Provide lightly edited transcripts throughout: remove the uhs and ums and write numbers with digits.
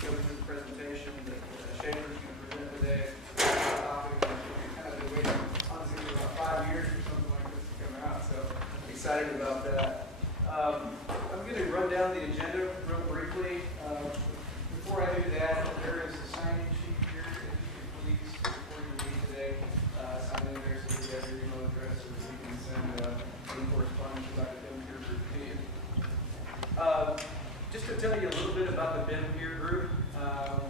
go through the presentation that Schaefer's going to present today. Topic we've kind of been waiting honestly for about 5 years for something like this to come out, so excited about that. I'm going to run down the agenda real briefly. Before I do that, there is a sign-in sheet here. If you could please, before you leave today, sign in there so we have your email address so that we can send any correspondence about the BIM Peer Group to you. Just to tell you a little bit about the BIM Peer Group,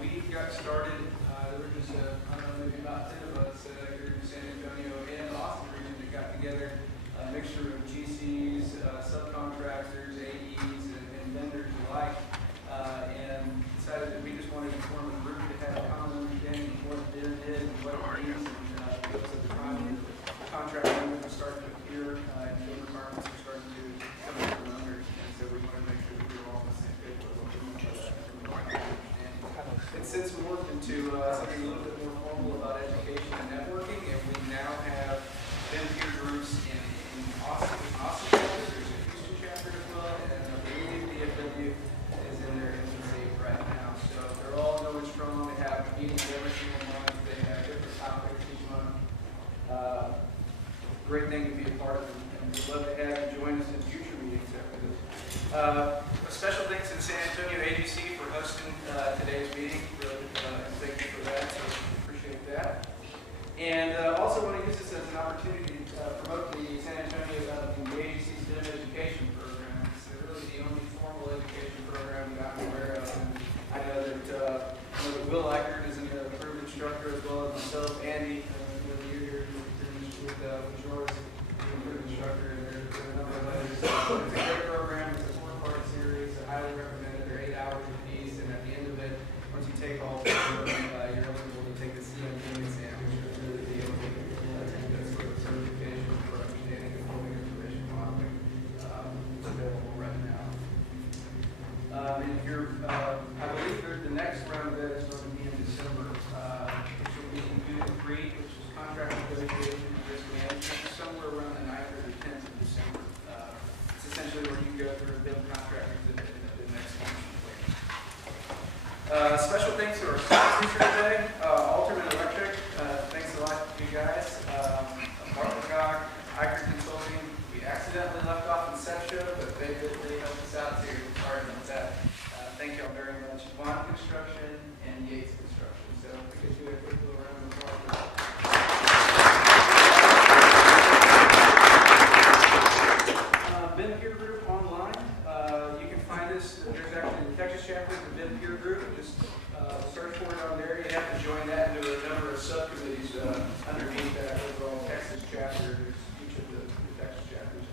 we got started, there were just, I don't know, maybe about 10 of us here in San Antonio and the Austin region that got together, a mixture of GCs, subcontractors, AEs, and vendors alike, and decided that we just wanted to form a group to have a common understanding of what BIM did and what it means, and because of the time the contract numbers are starting to appear and the requirements are starting to come in from owners, and so we wanted to make sure that we were all on the same page with what we meant by that from the market. And since we morphed into something a little bit more formal about education and networking, and we now have BIM peer groups in Austin chapter, there's a Houston chapter as well, and I believe DFW is in their infancy right now. So they're all going strong. They have meetings every single month. They have different topics each month. Great thing to be a part of, and we'd love to have you join us in future meetings after this. A special thanks to the San Antonio AGC for hosting today's meeting. Really, thank you for that. So appreciate that. And also want to use this as an opportunity to promote the San Antonio the AGC's BIM education program. It's really the only formal education program that I'm aware of. And I know that Will Eichert is an approved instructor as well as myself, Andy. You're here with George, the approved instructor, and there's a number of others. It's a great program. It's a 4-part series. I highly recommend it. They're 8 hours apiece, and at the end of it, once you take all 4 of them, you're eligible to take the CMP exam, which is really the only sort of certification for understanding of building information modeling. It's available right now. And if you're, I believe the next round of that is going to be in December, which will be Unit 3, which is contract negotiation and risk management, somewhere around the 9th or the 10th of December. It's essentially where you go through BIM contractors in the next month. Special thanks to our sponsors here today, Ultimate Electric. Thanks a lot to you guys. Mark Lecoq, Eichert Consulting. We accidentally left off in Setcho, but they helped us out too. Sorry about that. Thank y'all very much. Bond Construction and Yates Construction. So we could do a quick little round of applause. BIM Peer Group online. You can find us. There's actually the Texas chapter of the BIM Peer Group. Just search for it on there. You have to join that into a number of subcommittees underneath that overall Texas chapter. There's each of the Texas chapters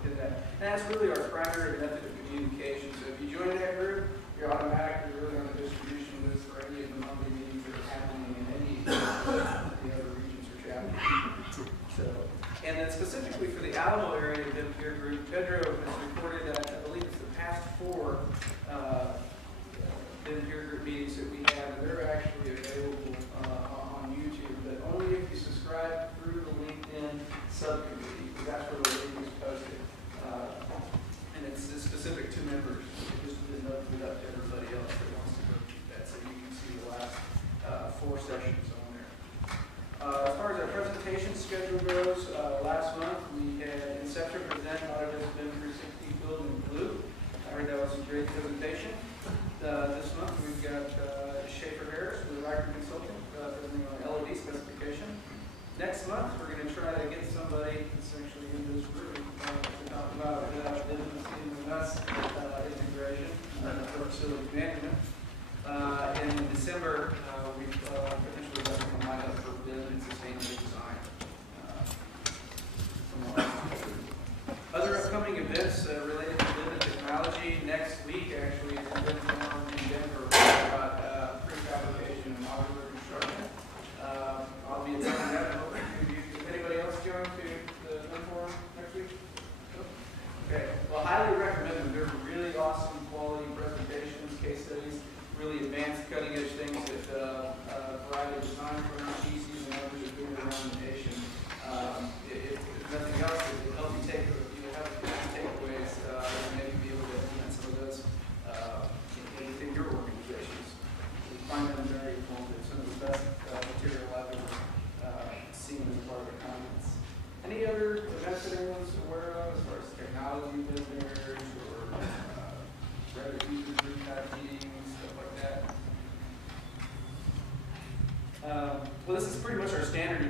within that. And that's really our primary method of communication. So if you join that group, you're automatically really on the distribution list for any of the monthly meetings that are happening in any of the other regions or chapters. So, and then specifically for the Alamo area BIM Peer Group, Pedro has reported that I believe it's the past 4 BIM Peer Group meetings that we have, and they're actually available on YouTube, but only if you subscribe through the LinkedIn subcommittee, because that's where the link is posted. And it's specific to members. It just didn't open it up to everybody else that wants to go through that, so you can see the last 4 sessions on there. As far as our presentation schedule goes, last month we had Inception present Autodesk BIM 360 Build in Blue. I heard that was a great presentation. This month we've got Schaefer Harris with Eichert Consulting presenting on LED specification. Next month we're going to try to get somebody essentially in this room to talk about BIM and us integration for facility management. In December we've potentially got some lined up for BIM and sustainable design. Other upcoming events related to BIM and technology. Next week, actually, is a BIM forum in Denver about prefabrication and modular construction. I'll be attending that. Is anybody else going to the BIM forum next week? Okay. Well, highly recommend them. They're really awesome quality presentations, case studies, really advanced cutting-edge things that a variety of design firms, GCs, and others are doing around the nation. If nothing else, it will help you take takeaways and maybe be able to implement some of those in your organizations.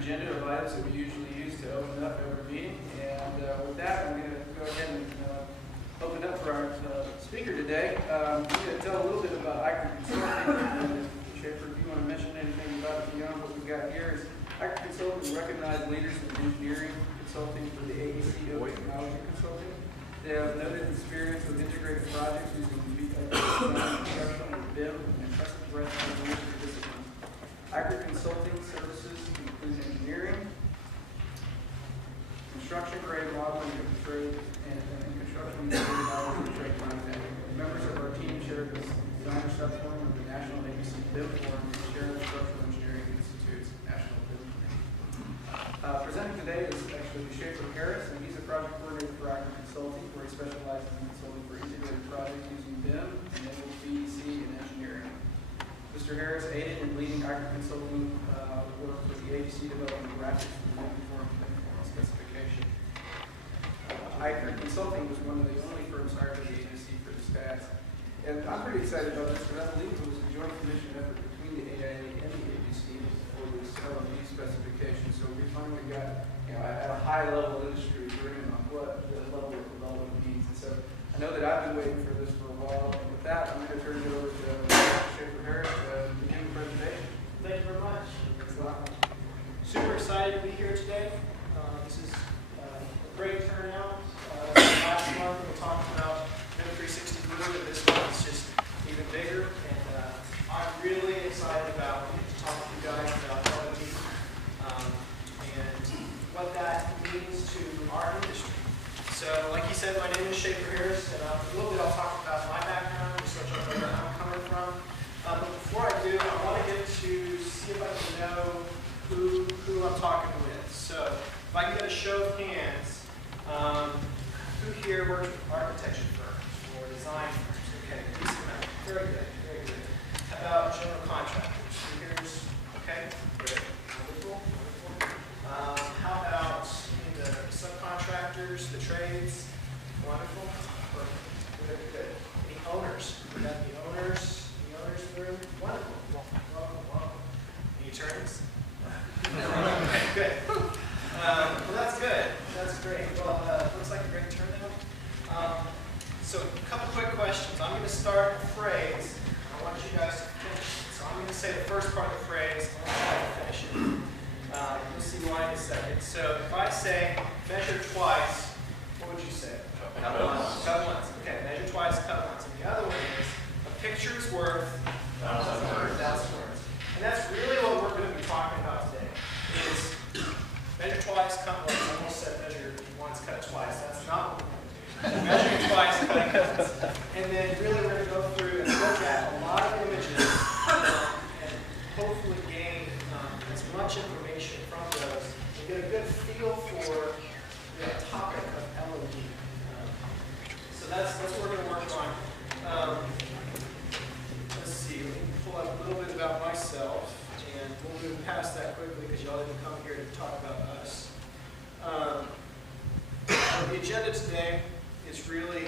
agenda of items that we usually use to open up every meeting. And with that, I'm going to go ahead and open up for our speaker today. I'm going to tell a little bit about Eicher Consulting. Schaefer, if you want to mention anything about it beyond what we've got here, is Eicher Consulting is recognized leaders in engineering consulting for the AECO Technology Consulting. They have noted experience with integrated projects using design, construction, and BIM, and impressive breadth of industry disciplines. Eicher Consulting services include engineering, construction grade modeling of trade, and construction grade modeling of trade content. Members of our team share this designer subforum of the National ABC BIM Forum and share the Structural Engineering Institute's National BIM Forum. Presenting today is actually Schaefer Harris, and he's a project coordinator for Eicher Consulting, where he specializes in consulting for integrated projects using BIM, enabled BEC, and engineering. Mr. Harris aided in leading Eicher Consulting work with the ABC developing graphics for the uniform specification. Eicher Consulting was one of the only firms hired by the agency for this task. And I'm pretty excited about this because I believe it was a joint commission effort between the AIA and the ABC for this LMD specification. So we finally got, at a high level industry agreement on what the level of development means. And so I know that I've been waiting for this for a while. And with that, I'm going to turn it over to Schaefer Harris to begin the presentation. Thank you very much. Super excited to be here today. This is a great turnout. Last month we talked about BIM 360 Blue, and this month it's just even bigger. And I'm really excited about talking to you guys about LED and what that means to our industry. So, like you said, my name is Schaefer Harris, and a little bit I'll talk about my background, just so you know where I'm coming from. But before I do, I want to get to see if I can know who I'm talking with. So, if I can get a show of hands, who here works with architecture firms or design firms? Okay, decent amount. Very good, very good. How about general contractors? Who here's okay? Good. Wonderful, wonderful. How about the subcontractors, the trades? Wonderful. Perfect. Good, good. Any owners? We got the owners. The owners in the room? Wonderful. Welcome, welcome. Any attorneys? Okay, good. Well, that's good. That's great. Well, looks like a great turnout. So a couple quick questions. I'm going to start a phrase. I want you guys to finish it. So I'm going to say the first part of the phrase. I want you guys to finish it. You'll see why in a second. So if I say measure twice, what would you say? Cut once. Cut once. Okay, measure twice, cut once. And the other one is a picture is worth 1,000 words. And that's really what we're going to be talking about today. Is measure twice, cut once. I almost said measure once, cut twice. That's not what we're going to do. Measuring twice, cutting once. And then really we're going to go through and look at a lot of images and hopefully gain as much information from those and get a good feel for the topic of LED. So that's what we're going to work on. Let's see, let me pull up a little bit about myself. And we'll move past that quickly because y'all didn't come here to talk about us. The agenda today is really,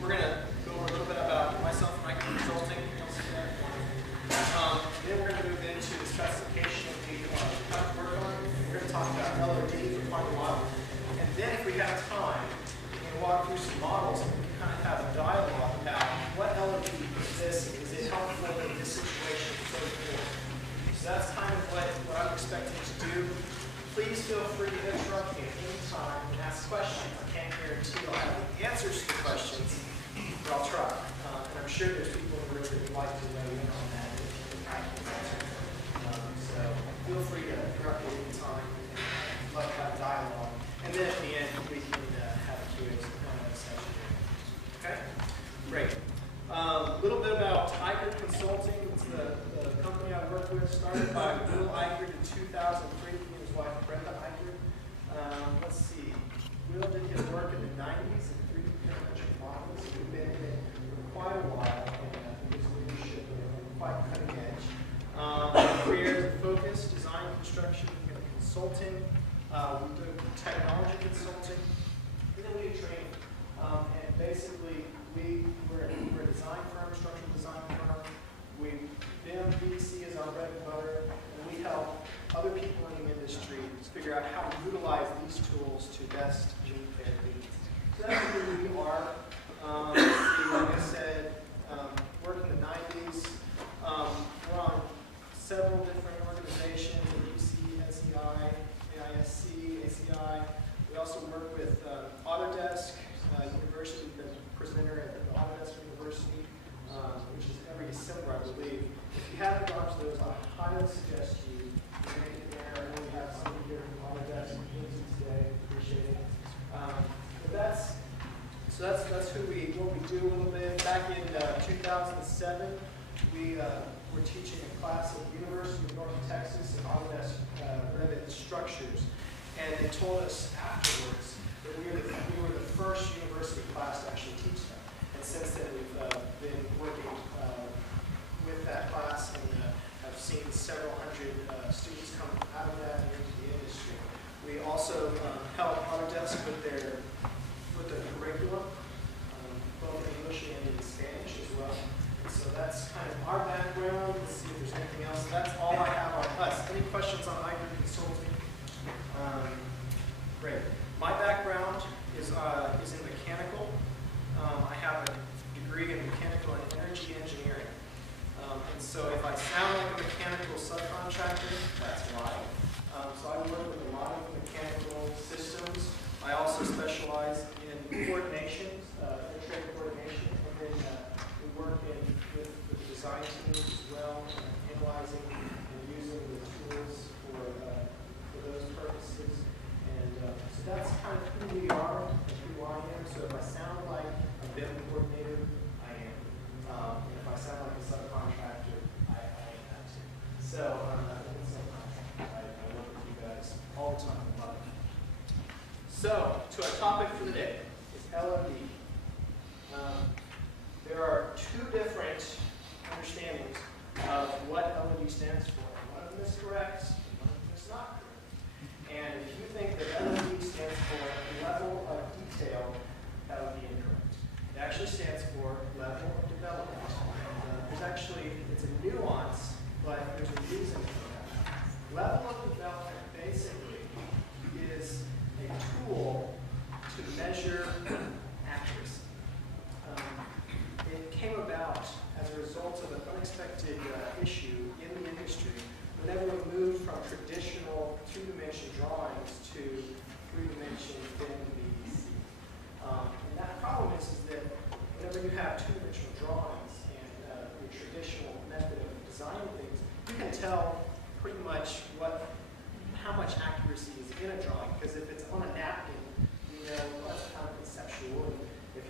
we're going to go over a little bit about myself and Eicher Consulting. Then we're going to move into the specification of the project work on. We're going to talk about LED for quite a while. And then if we have time, we're going to walk through some models and we can kind of have a dialogue about what LED is this, is it helpful in this situation, and so forth. So that's kind of what I'm expecting to do. Please feel free to interrupt me at any time and ask questions. I can't guarantee I'll have the answers to the questions, but I'll try. And I'm sure there's people in the room that would like to weigh in on that if you have an answer. So feel free to interrupt me at any time and let that dialogue. And then at the end, we can have a Q&A session. Okay? Great. A little bit about Eicher Consulting. It's the company I work with. Started by Will Eicher in 2003. He and his wife Brenda Eicher. Let's see. Will did his work in the 90s in 3D parametric models. We've been in it for quite a while, and his leadership is quite cutting edge. Careers and focus, design, construction, and consulting. We do technology consulting. And then we do training. And basically, we're a design firm, structural design firm. BIM, BEC is our bread and butter, and we help other people in the industry to figure out how to utilize these tools to best gene therapy. So that's who we are. Like I said, worked in the 90s. We're on several different organizations, UC, SEI, AISC, ACI. We also work with Autodesk University, the presenter at the Autodesk University, which is every December, I believe. If you haven't gone to those, I highly suggest you make it there. I know we have somebody here from Autodesk today. Appreciate it. But that's what we do a little bit. Back in 2007, we were teaching a class at the University of North Texas in Autodesk Revit structures, and they told us afterwards that we were the first university class to actually teach them. And since then, we've been working with that class, and have seen several hundred students come out of that and into the industry. We also help Autodesk with their curriculum, both in English and in Spanish as well. And so that's kind of our background. Let's see if there's anything else. That's all I have on us. Any questions on iGroup Consulting? Great. My background is in mechanical. I have a degree in mechanical and energy engineering. And so if I sound like a mechanical subcontractor, that's why. So I work with a lot of mechanical systems. I also specialize in coordination, trade coordination, and then we work with the design teams as well, analyzing and using the tools for those purposes. And so that's kind of who we are and who I am. So if I sound like a BIM coordinator, I am. And if I sound like a subcontractor, I am that too. So I work with you guys all the time. I love it. So, to our topic for the day is LOD. There are two different understandings of what LOD stands for. One of them is correct, one of them is not correct. And if you think that LOD stands for level of detail, that would be incorrect. It actually stands for level of development. It's a nuance, but there's a reason for that. Level of development basically is a tool to measure accuracy. It came about as a result of an unexpected issue in the industry whenever we moved from traditional two-dimension drawings to three-dimension BIM VDC. And that problem is that whenever you have two-dimensional drawings and your traditional method of designing things, you can tell pretty much how much accuracy is in a drawing, because if it's on a napkin, you know, well, that's kind of conceptual. If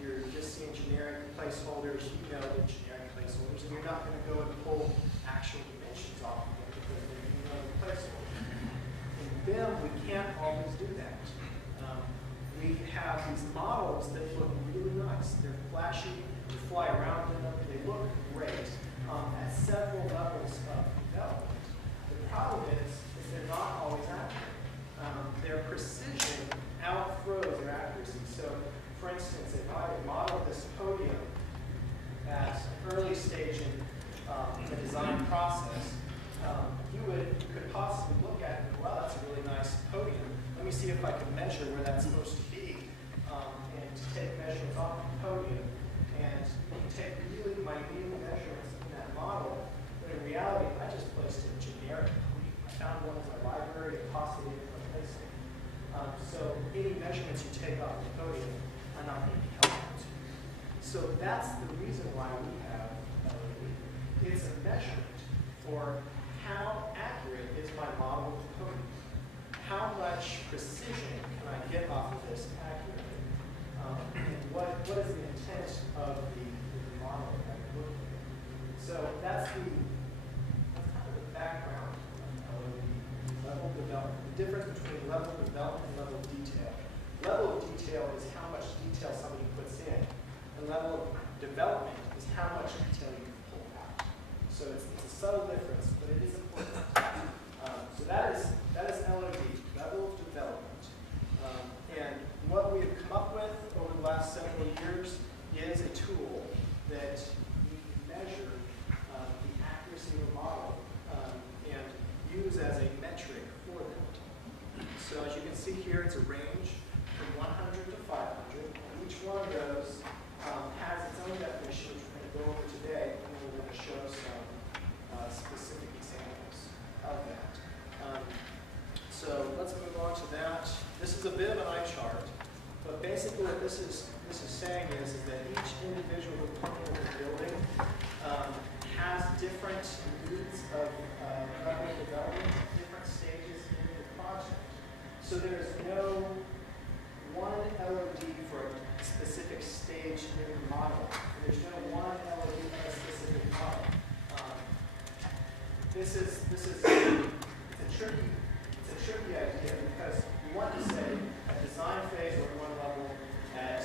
you're just seeing generic placeholders, you know the generic placeholders, and you're not going to go and pull actual dimensions off of them because you know the placeholders. In BIM, we can't always do that. We have these models that look really nice. They're flashy, you fly around in them, they look great at several levels of development. The problem is they're not always accurate. Their precision outthrows their accuracy. So, for instance, if I modeled this podium at an early stage in the design process, you could possibly look at it and, well, that's a really nice podium. Let me see if I can measure where that's supposed to be, and take measurements off the podium. And you take really minute measurements in that model, but in reality, I just placed it generic. I found one in my library and possibly in my place. So any measurements you take off the podium are not going to be helpful to you. So that's the reason why we have LOD. It's a measurement for how accurate is my model of the podium. How much precision can I get off of this accurately? And what is the intent of the model that I'm looking at? So that's kind of the background of LOD, level of development. The difference between level of development and level of detail. Level of detail is how much detail somebody puts in. And level of development is how much detail you can pull out. So it's a subtle difference, but it is important. So that is LOD, level of development. And what we have come up with over the last several years is a tool go over today, and then we're going to show some specific examples of that. So let's move on to that. This is a bit of an eye chart, but basically what this is saying is that each individual component of the building has different needs of level of development, different stages in the project. So there's no one LOD for a specific stage in the model. There's no one LOD for a specific model. This is it's a tricky idea because we want to say at design phase we're at one level, at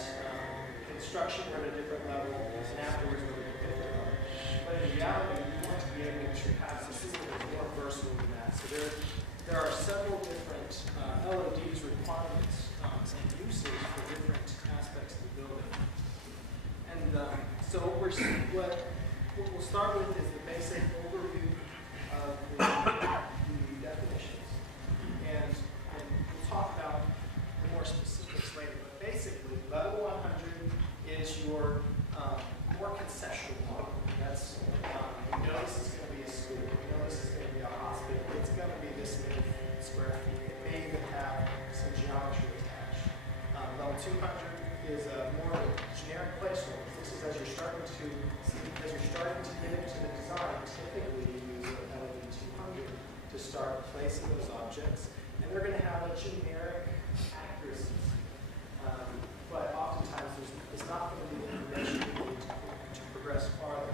construction we're at a different level, and afterwards we're at a different level. But in reality, we want to be able to have a system that's more versatile than that. So there are several different LODs, requirements, and uses for different aspects of the building. And so what we'll start with is the basic overview of the definitions. And we'll talk about the more specifics later. But basically, level 100 is your more conceptual model. That's, you know this is going to be a school. You know this is going to be a hospital. It's going to be this many square feet. It may even have some geometry attached. Level 200 is more generic placeholder. This is as you're starting to get into the design. Typically, you use a LOD 200 to start placing those objects, and they're going to have a generic accuracy. But oftentimes, it's not going to be the information you need to progress farther.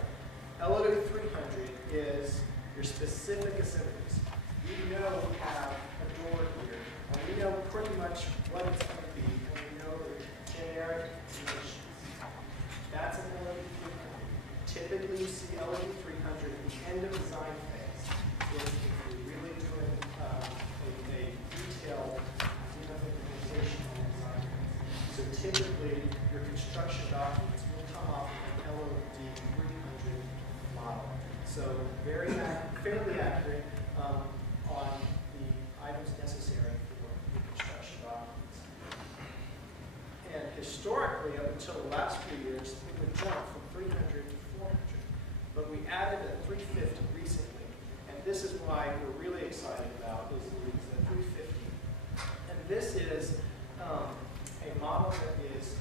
LOD 300 is your specific assemblies. We know we have a door here, and we know pretty much what it's going to be, and we know the generic dimensions. That's an LOD 300. Typically, you see LOD 300 at the end of design phase. If you're really doing a detailed implementation on design phase. So typically, your construction documents will come off of an LOD 300 model. So fairly accurate on the items necessary for the construction documents. And historically, up until the last few years, it would jump from 300 to 400. But we added a 350 recently, and this is why we're really excited about is the 350. And this is a model that is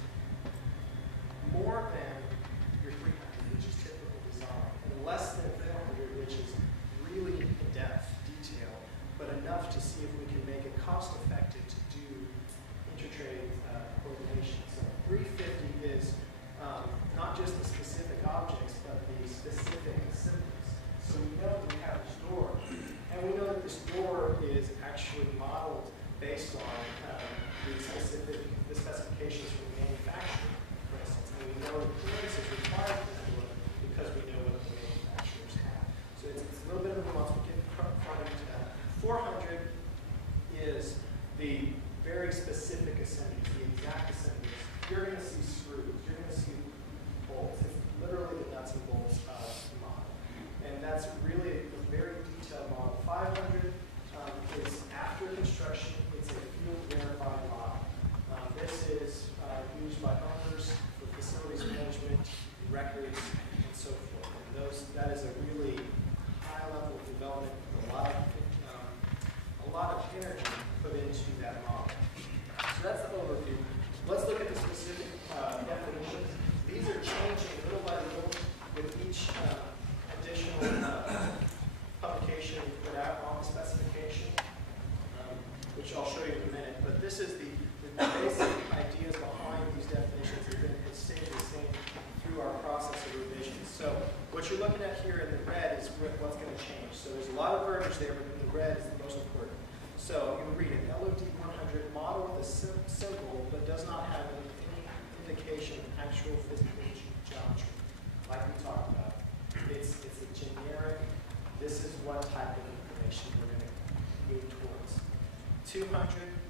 more than your 300, which is typical design, and less than 400, which is really in-depth detail, but enough to see if we can make it cost-effective to do intertrade coordination. So 350 is not just the specific objects, but the specific assemblies. So we know that we have this door, and we know that this door is actually modeled based on the specifications from the manufacturer, for instance. And we know that clearance is required for that door because we know what the manufacturers have. So it's a little bit of a nuance. We'll get front into that. 400 is the very specific assemblies, the exact assemblies. You're going to see screws. You're going to see bolts. It's literally the nuts and bolts of the model. And that's really a very detailed model. 500 is after construction. It's a field verified model. This is used by owners for facilities management, records, and so forth. And that is a really high level of development with a lot of energy put into that model. So that's the overview. Let's look at the specific definitions. These are changing little by little with each additional publication you put out on the specification, which I'll show you in a minute. But this is the basic ideas behind these definitions have been stayed the same through our process of revision. So what you're looking at here in the red is what's going to change. So there's a lot of verbiage there, but in the red is the most important. So you read it, LOD 100, model with a symbol, but does not have any indication of actual physical geometry. Like we talked about, it's a generic, this is what type of information we're going to move towards. 200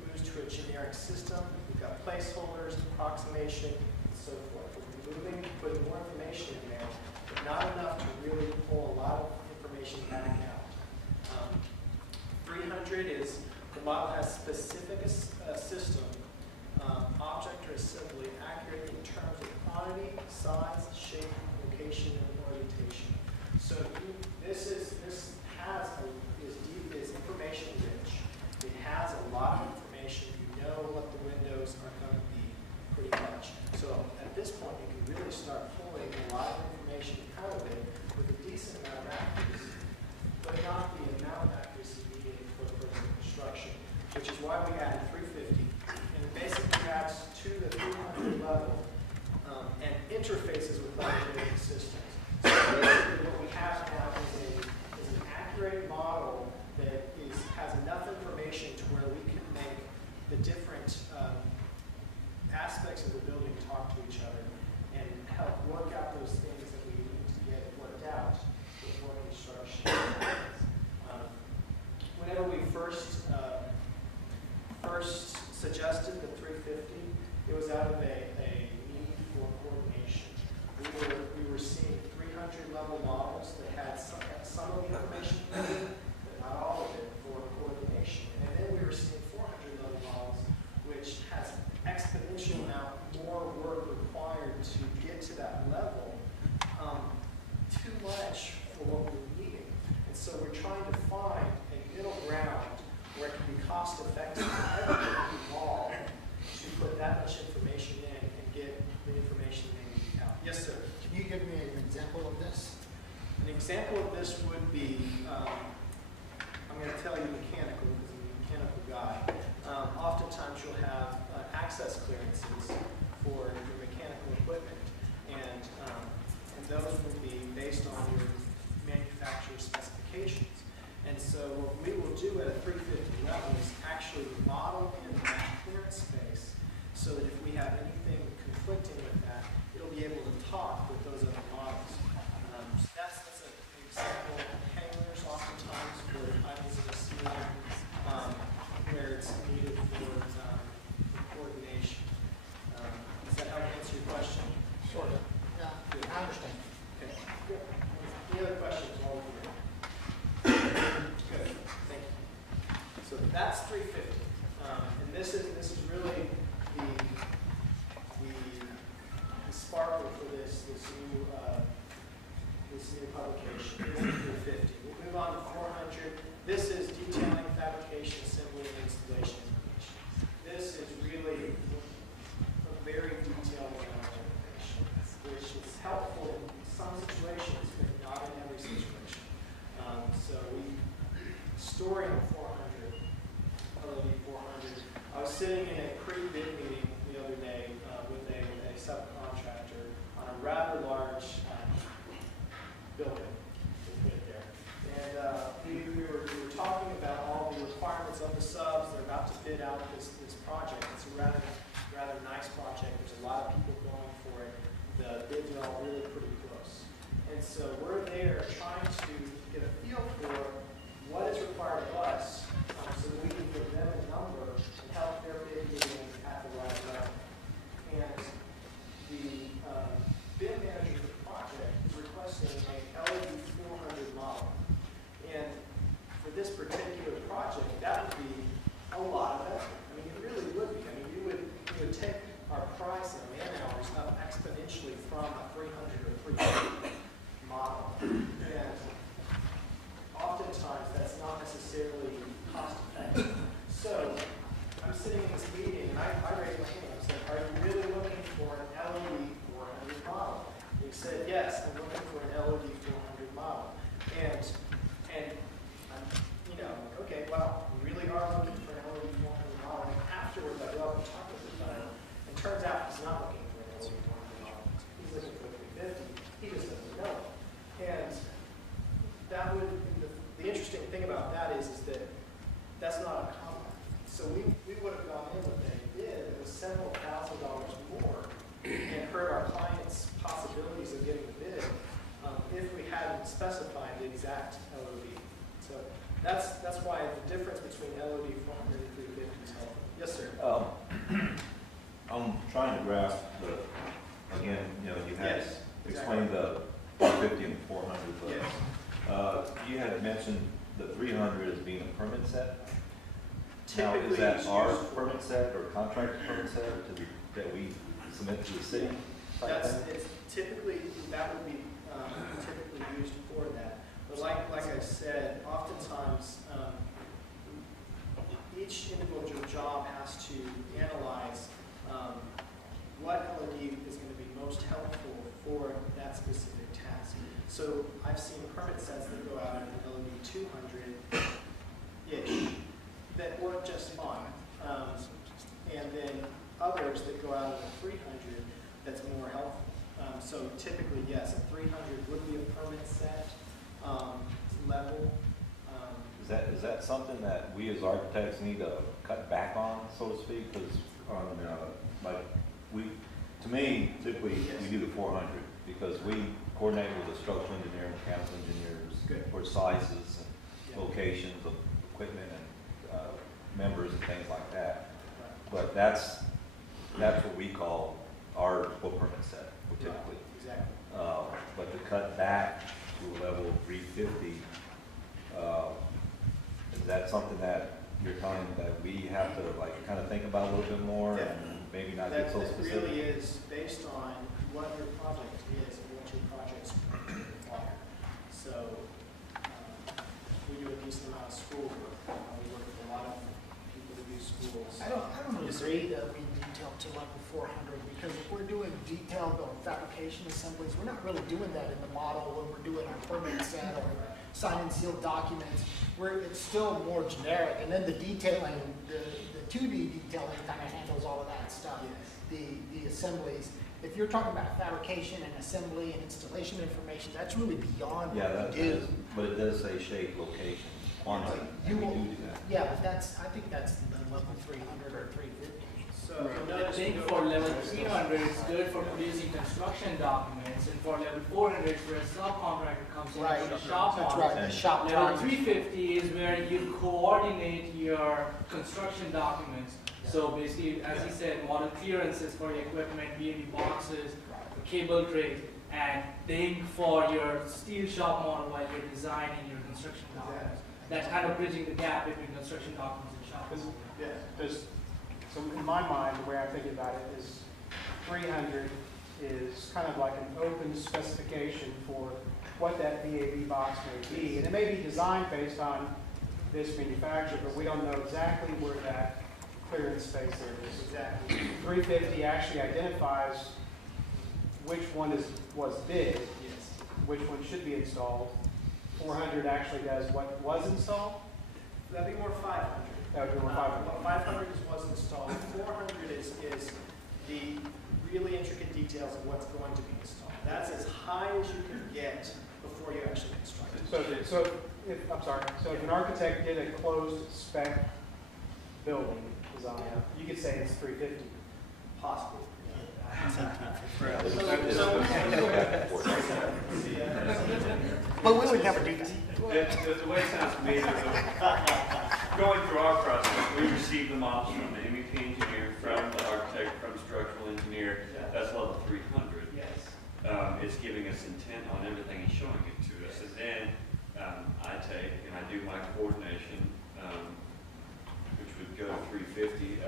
moves to a generic system. We've got placeholders, approximation, and so forth. We're moving to put more information in there, but not enough to really pull a lot of information back out. 300 is the model has specific system, object or assembly accurate in terms of quantity, size, shape, location, and level models that had some of the information needed, but not all of it for coordination. And then we were seeing 400 level models, which has exponential amount more work required to get to that level, too much for what we're needing. And so we're trying to find a middle ground where it can be cost effective for everyone involved to put that much information in and get the information they need out. Yes, sir. Can you give me an example of this? An example of this would be, I'm going to tell you mechanical because I'm a mechanical guy. Oftentimes you'll have access clearances for your mechanical equipment, and those will be based on your manufacturer's specifications. And so what we will do at a 350 level is actually model in that clearance space so that if we have anything conflicting with that, it'll be able to talk with those other models. So that's an example of hangers oftentimes for items in the ceiling where it's needed for coordination. Does that help answer your question? Sort of. Yeah, I understand. Okay. Good. Any other questions while we're here? Good. Thank you. So that's 350, and this is really the sparkle for this new publication. This is 350. We'll move on to 400. This is detailing, fabrication, assembly, and installation information. This is really a very detailed amount of information, which is helpful in some situations, but not in every situation. So storing 400, LOD 400. I was sitting in a pre-bid meeting the other day with a subcontractor on a rather large building. We'll put it there. And we were talking about all the requirements of the subs. They're about to bid out this project. It's a rather nice project. There's a lot of people going for it. The bids are all really pretty close. And so we're there trying to get a feel for what is required of us so that we can give them a number and help their bid getting at the right level. And the bid manager for the project is requesting a LED 400 model. And for this particular project, that would be a lot of effort. I mean, it really would be. I mean, you would take our price and man hours up exponentially from a 300 or 350 model. And oftentimes that's not necessarily cost effective. So I'm sitting in this meeting and I raised my hand. I said, are you really looking for an LED 400 model? And he said, yes, I'm looking for an LED 400 model. And I'm, okay, well, we really are looking for an LED 400 model. And afterwards I go up and talk with the fellow. And it turns out he's not looking for an LED 400 model. He's looking for a 350. He just doesn't know. And that would, the interesting thing about that is that that's not uncommon. So we would have gone in with a bid that was several $1,000s more and hurt our clients' possibilities of getting the bid if we hadn't specified the exact LOD. So that's why the difference between LOD 400 and 350 is helpful. Yes, sir. I'm trying to grasp again, you had Yes, explained the 450 and 400, but Yes. You had mentioned the 300 as being a permit set. Now, Typically, is that it's our used for- permit set or contractor permit set that we submit to the city? type thing? It's typically, that would be typically used for that. But like I said, oftentimes each individual job has to analyze what LED is going to be most helpful for that specific task. So I've seen permit sets that go out at an LED 200-ish that work just fine. And then others that go out at a 300 that's more helpful. So typically, yes, a 300 would be a permit set level. Is that something that we as architects need to cut back on, so to speak? Because to me, typically we do the 400 because we coordinate with the structural engineer, mechanical engineers for sizes and locations of equipment and members and things like that. But that's what we call our permit set, typically. Exactly. but to cut back to a level of 350, is that something that you're telling that we have to like kind of think about a little bit more and maybe not get so That specific? really is based on what your project is and what your projects require. So we do a decent amount of school work. We work with a lot of people who do schools. I don't Yes, sir. agree that we detail to level 400, because if we're doing detailed fabrication assemblies, we're not really doing that in the model when we're doing our permit set or sign and seal documents, where it's still more generic. And then the detailing, the 2D detailing kind of handles all of that stuff, the assemblies. If you're talking about fabrication and assembly and installation information, that's really beyond Yeah, what that we do. is, but it does say shape, location, quantity, You and we will- do that. Yeah, but I think that's the level 300 or 350. So you'll I notice think we for go- level 300, it's good for producing construction documents, and for level 400, it's where a subcontractor comes in Right, for the shop that's model. right, the shop Level drawings. 350 is where you coordinate your construction documents. So basically, as he said, model clearances for your equipment, VAV boxes, cable trays, and then for your steel shop model while you're designing your construction documents. That's kind of bridging the gap between construction documents and shop. Yeah. So in my mind, the way I'm thinking about it is 300 is kind of like an open specification for what that VAV box may be. And it may be designed based on this manufacturer, but we don't know exactly where that clearance space is. Exactly. 350 actually identifies which one was big, Yes. which one should be installed. 400 actually does what was installed. That'd be more 500. That would be more 500. 500 is what's installed. 400 is the really intricate details of what's going to be installed. That's as high as you can get before you actually construct it. So if an architect did a closed spec building design, you could say it's 350. Possible. Yeah, this is go back and forth. But we would never do that. The way it sounds to me is going through our process, we receive the models from the MEP engineer, from the architect, from the structural engineer. That's level 300. Yes. It's giving us intent on everything and showing it to us. And then I take and I do my coordination, which would go to 350.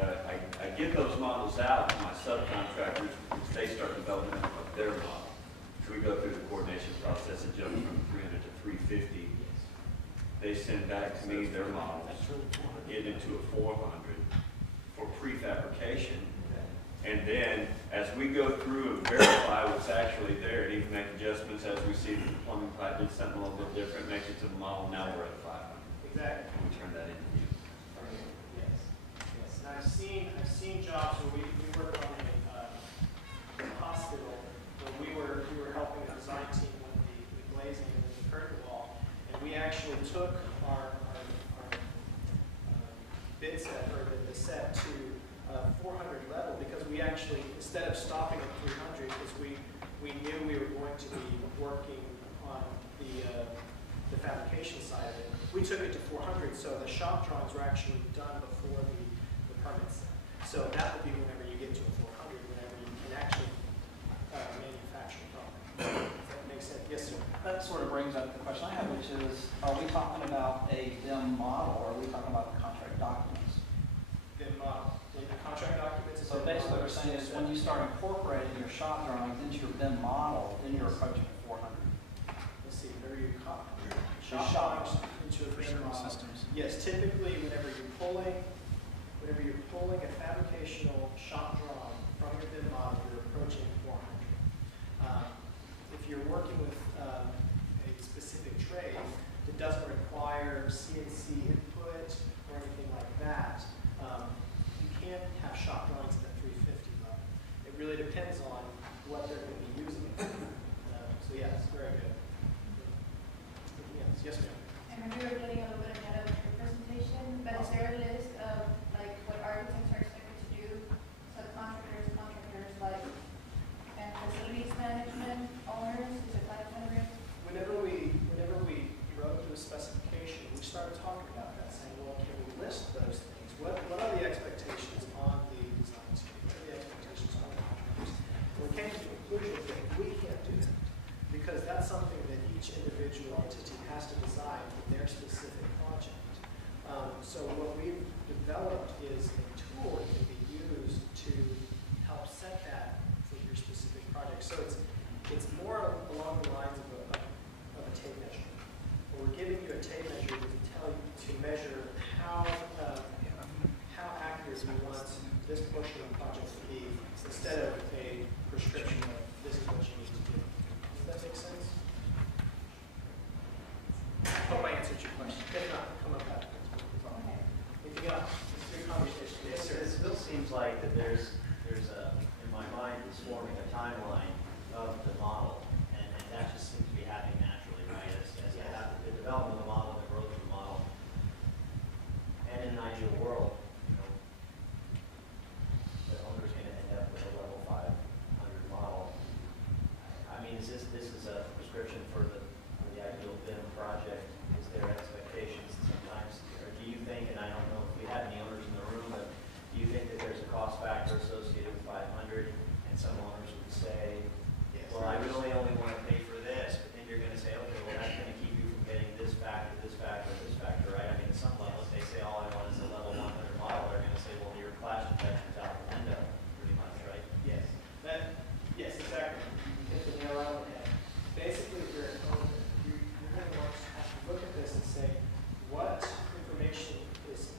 I give those models out to my subcontractors, which they start development of their model. So we go through the coordination process and jump from 300 to 350. They send back to me their models, get into a 400 for prefabrication. And then, as we go through and verify what's actually there, and even make adjustments as we see the plumbing pipe did something a little bit different, make it to the model, now we're at 500. Exactly. And we turn that into use. Yes. Yes. And I've seen jobs where we worked on a hospital where we were helping the design team with the glazing and the curtain wall, and we actually took our bid set or the set to 400 level, because we actually, instead of stopping at 300, because we knew we were going to be working on the fabrication side of it, we took it to 400. So the shop drawings were actually done before the permit set. So that would be whenever you get to a 400, whenever you can actually manufacture a product. Does that make sense? Yes, sir. That sort of brings up the question I have, which is, are we talking about a BIM model, or are we talking about the contract documents? BIM model. The contract documents. So basically what we're saying is, when you start incorporating your shop drawings into your BIM model, then you're approaching 400. Let's see, whenever you shop Shop. drawings into a BIM model. Yes, typically whenever you're pulling a fabricational shop drawing from your BIM model, you're approaching 400. If you're working with a specific trade that doesn't require CNC input or anything like that, you can't have shop drawings at the 350 level. It really depends on what they're going to be using. So yes, very good. Yes, ma'am. I remember you were getting a little bit ahead of your presentation, but is there a list of like what architects are expected to do, subcontractors, contractors, like, and facilities management owners? Is it 500? Whenever we wrote the specification, we started talking about that, saying, well, can we list those things? What are the expectations on the design team? What are the expectations on the contractors? We came to the conclusion something that each individual entity has to design for their specific project. So what we've developed is a tool that can be used to help set that for your specific project. So it's more along the lines of a tape measure. We're giving you a tape measure to measure how accurate we want this portion of the project to be, instead of a prescription of this is what you need to do. Does that make sense? Hope I answered your question. If not, come up afterwards. Anything else? It's a good conversation. Yes, sir. It still seems like that there's in my mind, it's forming a timeline of the model, and that just seems to be happening naturally, right? As you have the development of the model, the growth of the model, and in an ideal world, the owner's going to end up with a level 500 model. I mean, this is a prescription for the ideal BIM project? Is there expectations sometimes, or do you think, and I don't know if we have any owners in the room, but do you think that there's a cost factor associated with 500, and some owners would say, well, I really only want to pay for this, but then you're going to say, okay, well, that's going to keep you from getting this factor, this factor, this factor, right? I mean, at some levels, they say, all I want is a level 100 model. They're going to say, well, your class detection's out the window, pretty much, right? Yes. Yes, exactly. You hit the nail on the head. Basically, if you're an owner, you're going to want to have to look at this and say, what information is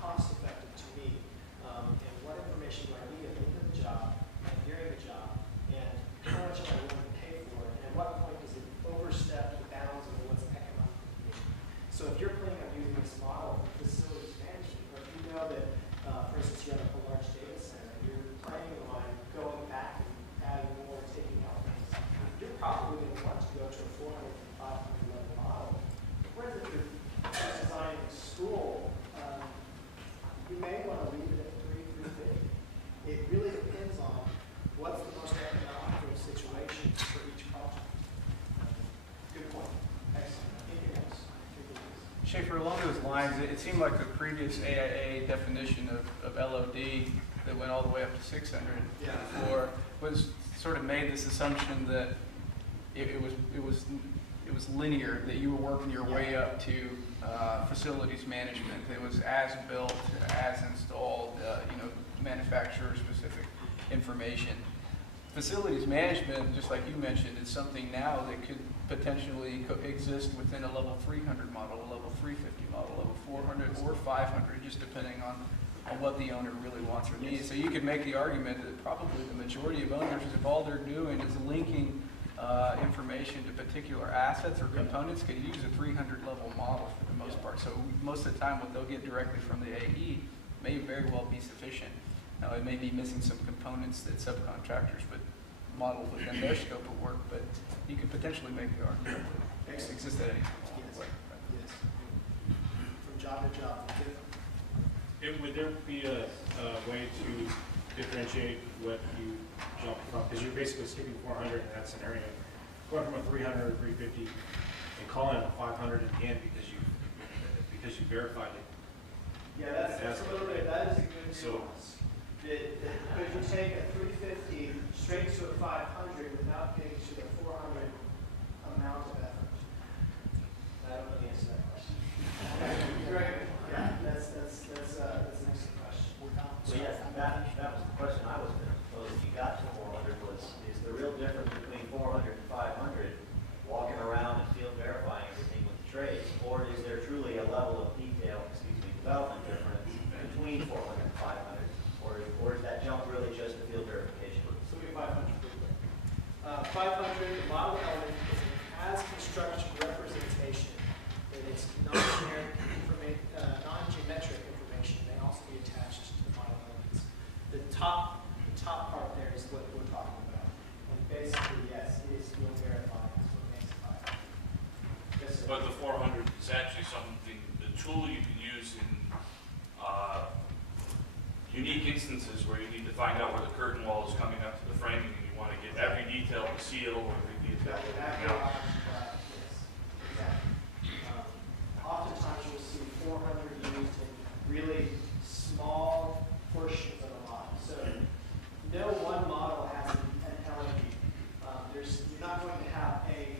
cost effective to me, and what information do I need at the end of the job and during the job, and how much am I willing to pay for it, and at what point does it overstep the bounds of what's economic. So if you're planning on using this model for facilities management, or if you know that, for instance, you have a large data center, you're planning on going back and adding more, taking out things, you're probably going to want to go to a 400 to 500 level model. Whereas if you're designing a school, you may want to leave it at 350. It really depends on what's the most economical situation for each project. Good point. Excellent. Anything else? Schaefer, along those lines, it seemed like the previous AIA definition of LOD that went all the way up to 600 before was sort of made this assumption that it was linear, that you were working your way up to facilities management. It was as built, as installed, manufacturer specific information. Facilities management, just like you mentioned, is something now that could potentially exist within a level 300 model, a level 350 model, level 400 or 500, just depending on what the owner really wants or needs. So you could make the argument that probably the majority of owners, if all they're doing is linking information to particular assets or components, could use a 300 level model for the most part. So most of the time what they'll get directly from the AE may very well be sufficient. Now it may be missing some components that subcontractors would model within their scope of work, but you could potentially make the argument that it exists at any time. Yes. From job to job. Would there be a way to differentiate what you jump from? Because you're basically skipping 400 in that scenario, going from a 300 or 350 and calling it a 500 at the end because you verified it. Yeah, that's a little bit. That is a good nuance. Could you take a 350 straight to a 500 without getting to the 400 amount of effort? I don't know the answer to that question. Right. Yeah, that's an excellent question. So yes, that was the question I was going to pose. If you got to 400, is the real difference between 400 and 500 walking around and field verifying everything with the trades, or is there truly a level of detail, development difference between 400 and 500, or is that jump really just the field verification? So we have 500 pretty quick. 500, the model element is an as-construction representation, and it's non-geometric information may also be attached to the model elements. The top part there is what we're talking about. And basically, yes, it is field verified. That's what makes it 500. Yes, sir. But the 400 is actually something, the tool you can use in unique instances where you need to find out where the curtain wall is coming up to the framing and you want to get every detail of the seal, every detail of everything else. Yes, exactly. Oftentimes you'll see 400 used in really small portions of a model. So no one model has an LOD. You're not going to have a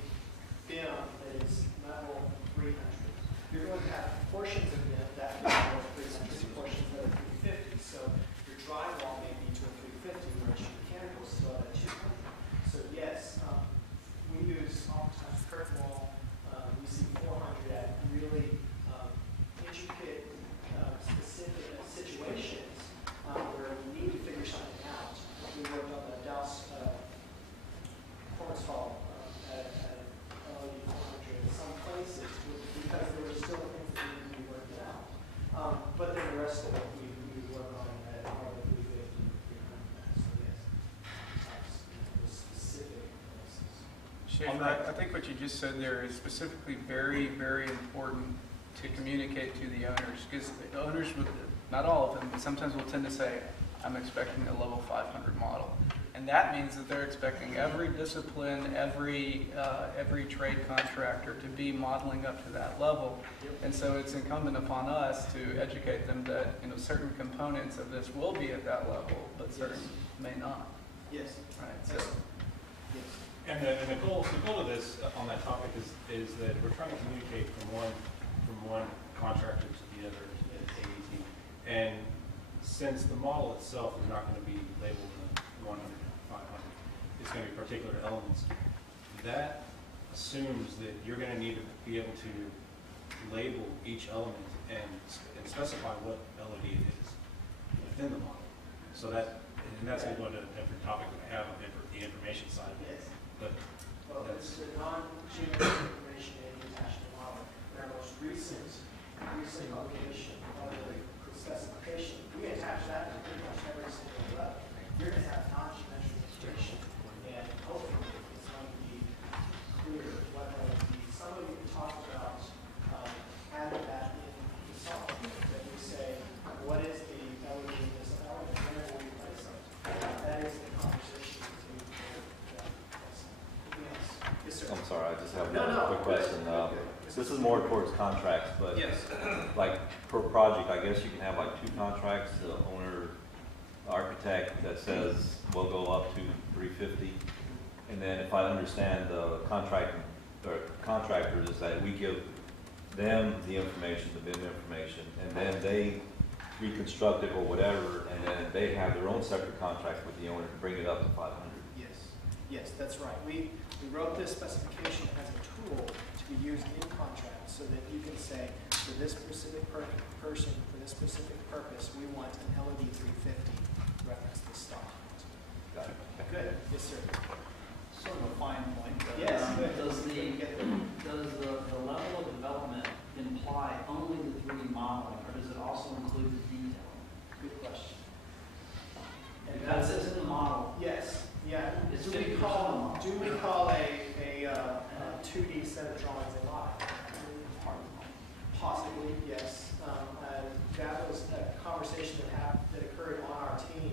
Schaefer, I think what you just said there is specifically very, very important to communicate to the owners, because the owners, not all of them, but sometimes will tend to say, I'm expecting a level 500 model. And that means that they're expecting every discipline, every trade contractor to be modeling up to that level. And so it's incumbent upon us to educate them that, you know, certain components of this will be at that level, but certain may not. Yes. Right. So, Yes. And the goal of this on that topic is that we're trying to communicate from one contractor to the other at AET. And since the model itself is not going to be labeled 100, 500, it's going to be particular elements. That assumes that you're going to need to be able to label each element and specify what LOD it is within the model. So that, and that's a different topic that I have on the information side. Yes. But Well, it's the non-generic information in the attached model. In our most recent publication of the specification, we attach that to pretty much every single level. You're going to have non-generic information, and hopefully it's going to be clear what LOD. Some of you talked about adding that in the software, that we say, what is the LOD in this element, and then we'll replace it. That is the conversation between Yes, sir. I'm sorry, I just have No, one quick question. This is more towards contracts, but Yes. like per project, I guess you can have like 2 contracts, the owner, architect that says we'll go up to 350. And then if I understand the contractors is that we give them the information, the BIM information, and then they reconstruct it or whatever, and then they have their own separate contract with the owner to bring it up to 500. Yes, that's right. We wrote this specification as a tool to be used in contracts so that you can say, for this specific person, for this specific purpose, we want an LOD 350, reference this document. Got it. Good. Yes, sir. Sort of a fine point. But, Yes, good. does the level of development imply only the 3D modeling, or does it also include the detailing? Good question. And Because it's in the model. Yes, yeah. It's Do we 50% call model. a 2D set of drawings a model? Possibly, yes. That was a conversation that occurred on our team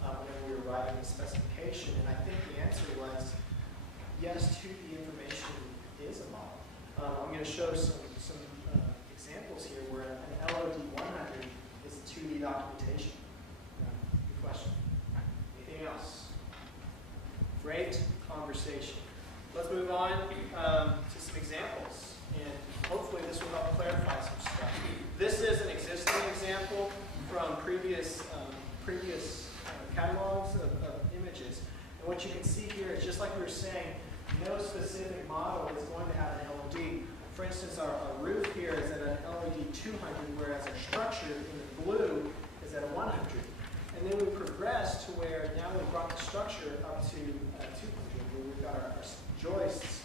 when we were writing the specification, and I think the answer was yes, 2D information is a model. I'm going to show some examples here where an LOD 100 is a 2D documentation. Good question. Anything else? Great conversation. Let's move on to some examples, and hopefully this will help clarify some stuff. This is an existing example from previous catalogs of images. And what you can see here is, just like we were saying, no specific model is going to have an LOD. For instance, our roof here is at an LOD 200, whereas our structure in the blue is at a 100. And then we progressed to where now we've brought the structure up to 200, where we've got our joists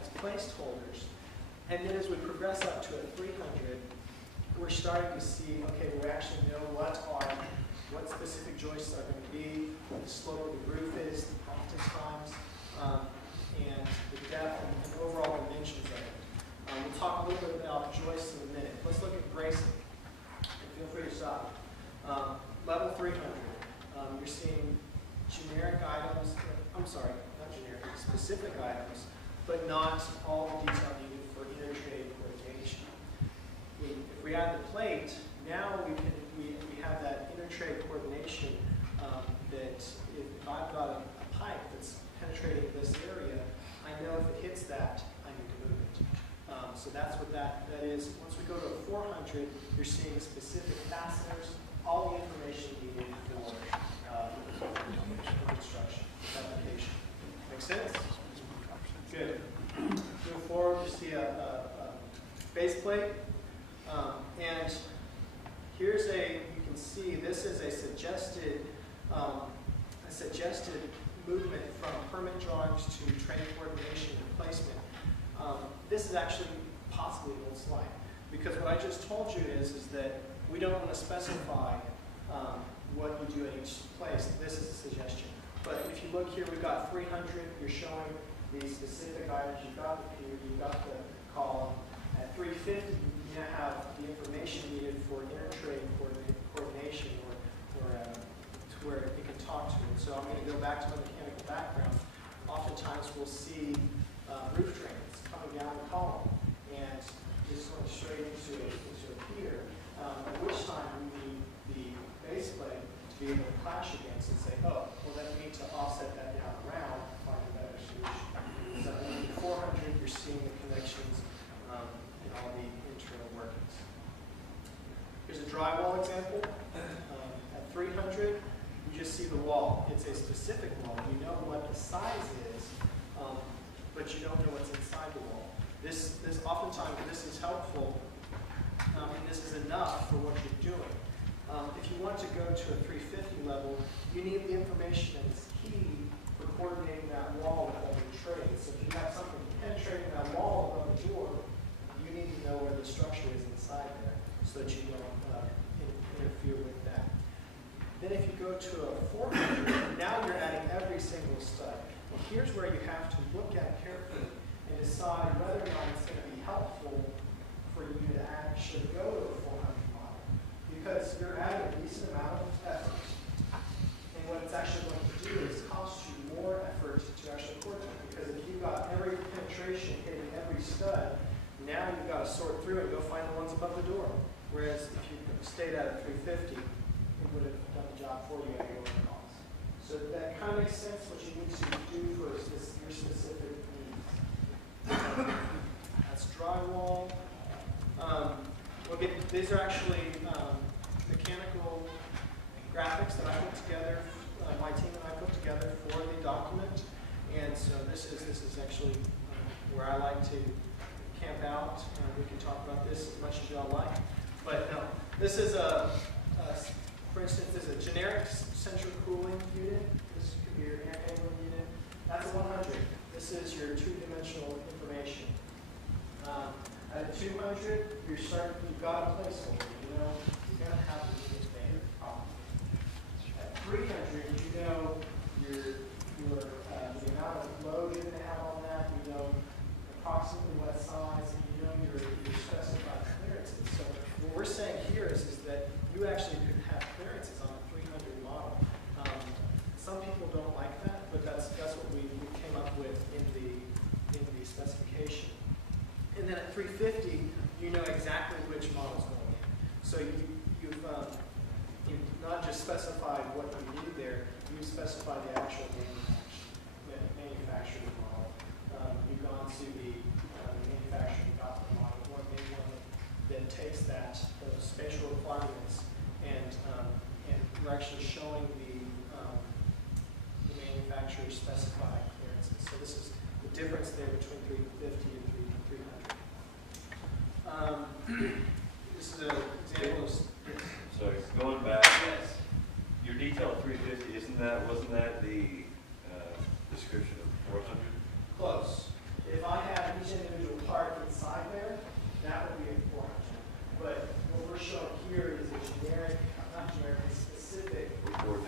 as placeholders. And then as we progress up to a 300, we're starting to see, okay, we actually know what specific joists are going to be, what the slope of the roof is, oftentimes, and the depth and overall dimensions of it. We'll talk a little bit about joists in a minute. Let's look at bracing. And feel free to stop. Level 300, you're seeing generic items, not generic, specific items, but not all the detail needed for intertrade coordination. If we add the plate, now we have that intertrade coordination that if I've got a pipe that's penetrating this area, I know if it hits that, I need to move it. So that's what that is. Once we go to a 400, you're seeing specific fasteners, all the information needed for construction application. Make sense? Good. Move forward, you see a base plate. And here's you can see this is a suggested movement from permit drawings to trade coordination and placement. This is actually possibly an old slide, because what I just told you is that we don't want to specify what you do at each place. This is a suggestion. But if you look here, we've got 300. You're showing the specific items. You've got the pier, you've got the column. At 350, you now have the information needed for intertrade coordination or to where it can talk to it. So I'm going to go back to my mechanical background. Oftentimes we'll see roof drains coming down the column and just going straight into a pier, at which time we need the base plate to be able to clash against and say, oh, well then we need to offset that down around and find a better solution. So at 400, you're seeing the connections and all the internal workings. Here's a drywall example. At 300, you just see the wall. It's a specific wall. You know what the size is, but you don't know what's inside the wall. Oftentimes this is helpful, and this is enough for what you're doing. If you want to go to a 350 level, you need the information that is key for coordinating that wall with other trades. So if you have something penetrating that wall above the door, you need to know where the structure is inside there so that you don't interfere with that. Then if you go to a 400, now you're adding every single stud. Well, here's where you have to look at carefully and decide whether or not it's going to be helpful for you to actually go to a 400 model. Because you're adding a decent amount of effort. And what it's actually going to do is cost you more effort to actually coordinate. Because if you've got every penetration hitting every stud, now you've got to sort through and go find the ones above the door. Whereas if you stayed at a 350, it would have done the job for you at a lower cost. So that kind of makes sense what you need to do for your specific needs. That's drywall. These are actually mechanical graphics that I put together, my team and I put together for the document. And so this is actually where I like to camp out. We can talk about this as much as y'all like. But no, this is for instance, this is a generic central cooling unit. This could be your air handling unit. That's a 100. This is your two-dimensional information. At a 200, you've got a placeholder. You know, you're going to have to use standard problem. At 300, you know the amount of load you're going to have on that. You know approximately what size, and you know your specified clearances. So what we're saying here is that you actually could have clearances on a 300 model. Some people don't like that, but that's what we came up with in the specification. And then at 350, you know exactly which model's going in. So you've not just specified what you need there, you've specified the actual manufacturing model. You've gone to the manufacturing document model, or maybe one that takes those spatial requirements and we're actually showing the manufacturer's specified clearances. So this is the difference there between 350 and 300. This is an example of. So going back, Yes. your detail 350, wasn't that the description of 400? Close. If I had each individual part inside there, that would be a 400. But what we're showing here is a generic, not generic, a specific for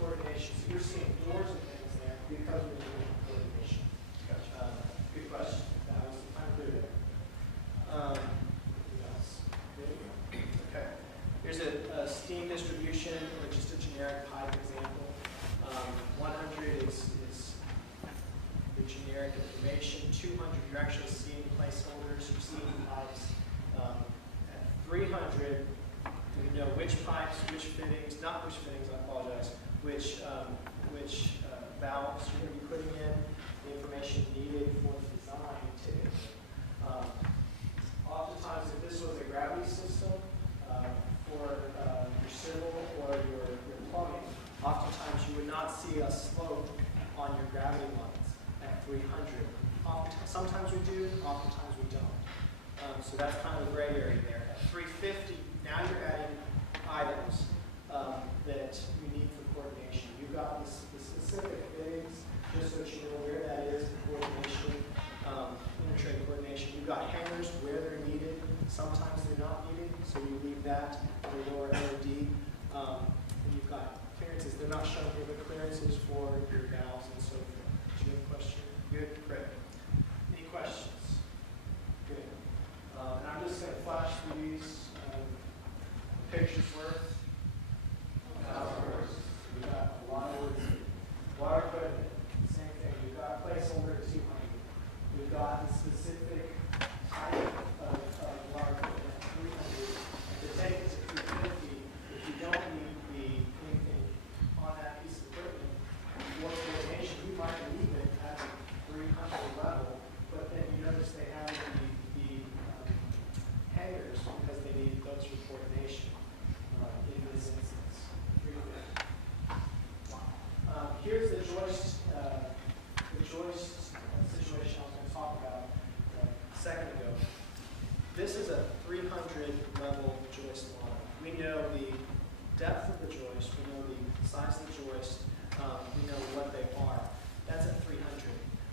coordination. So you're seeing doors and things there because we're doing coordination. Gotcha. Good question. That was unclear there. Anything else? Okay. Here's a steam distribution, or just a generic pipe example. 100 is the generic information. 200, you're actually seeing placeholders, you're seeing pipes. At 300, you know which pipes, which fittings, not which fittings, I apologize, which valves you're going to be putting in, the information needed for the design typically. Oftentimes, if this was a gravity system for your civil or your plumbing, oftentimes you would not see a slope on your gravity lines at 300. Sometimes we do, oftentimes we don't. So that's kind of a gray area there. At 350, now you're adding items that you need for coordination. You've got the specific fittings, just so that you know where that is in coordination, intertrade coordination. You've got hangers where they're needed. Sometimes they're not needed, so you leave that in the lower LOD. And you've got clearances. They're not showing here, but clearances for your valves and so forth. Do you have a question? Good, great. Any questions? Good. And I'm just going to flash through these pictures worth. We've got a lot of words. Water equipment, same thing. We've got placeholder at 200. We've got the specific type of water equipment at 300. And to take it to 350, if you don't need anything on that piece of equipment, for coordination, you might leave it at the 300 level, but then you notice they have the hangers because they need those for coordination in this instance. 350. Here's the joist situation I was going to talk about a second ago. This is a 300 level joist model. We know the depth of the joist, we know the size of the joist, we know what they are. That's at 300.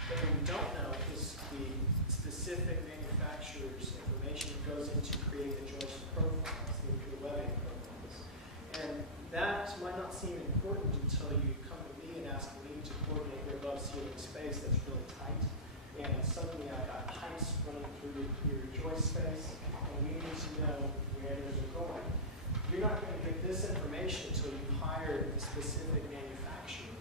But what we don't know is the specific manufacturer's information that goes into creating the joist profiles, the webbing profiles. And that might not seem important until you come to me and ask me to coordinate your above ceiling space that's really tight. And suddenly I've got pipes running through your joist space, and we need to know where those are going. You're not going to get this information until you hire the specific manufacturer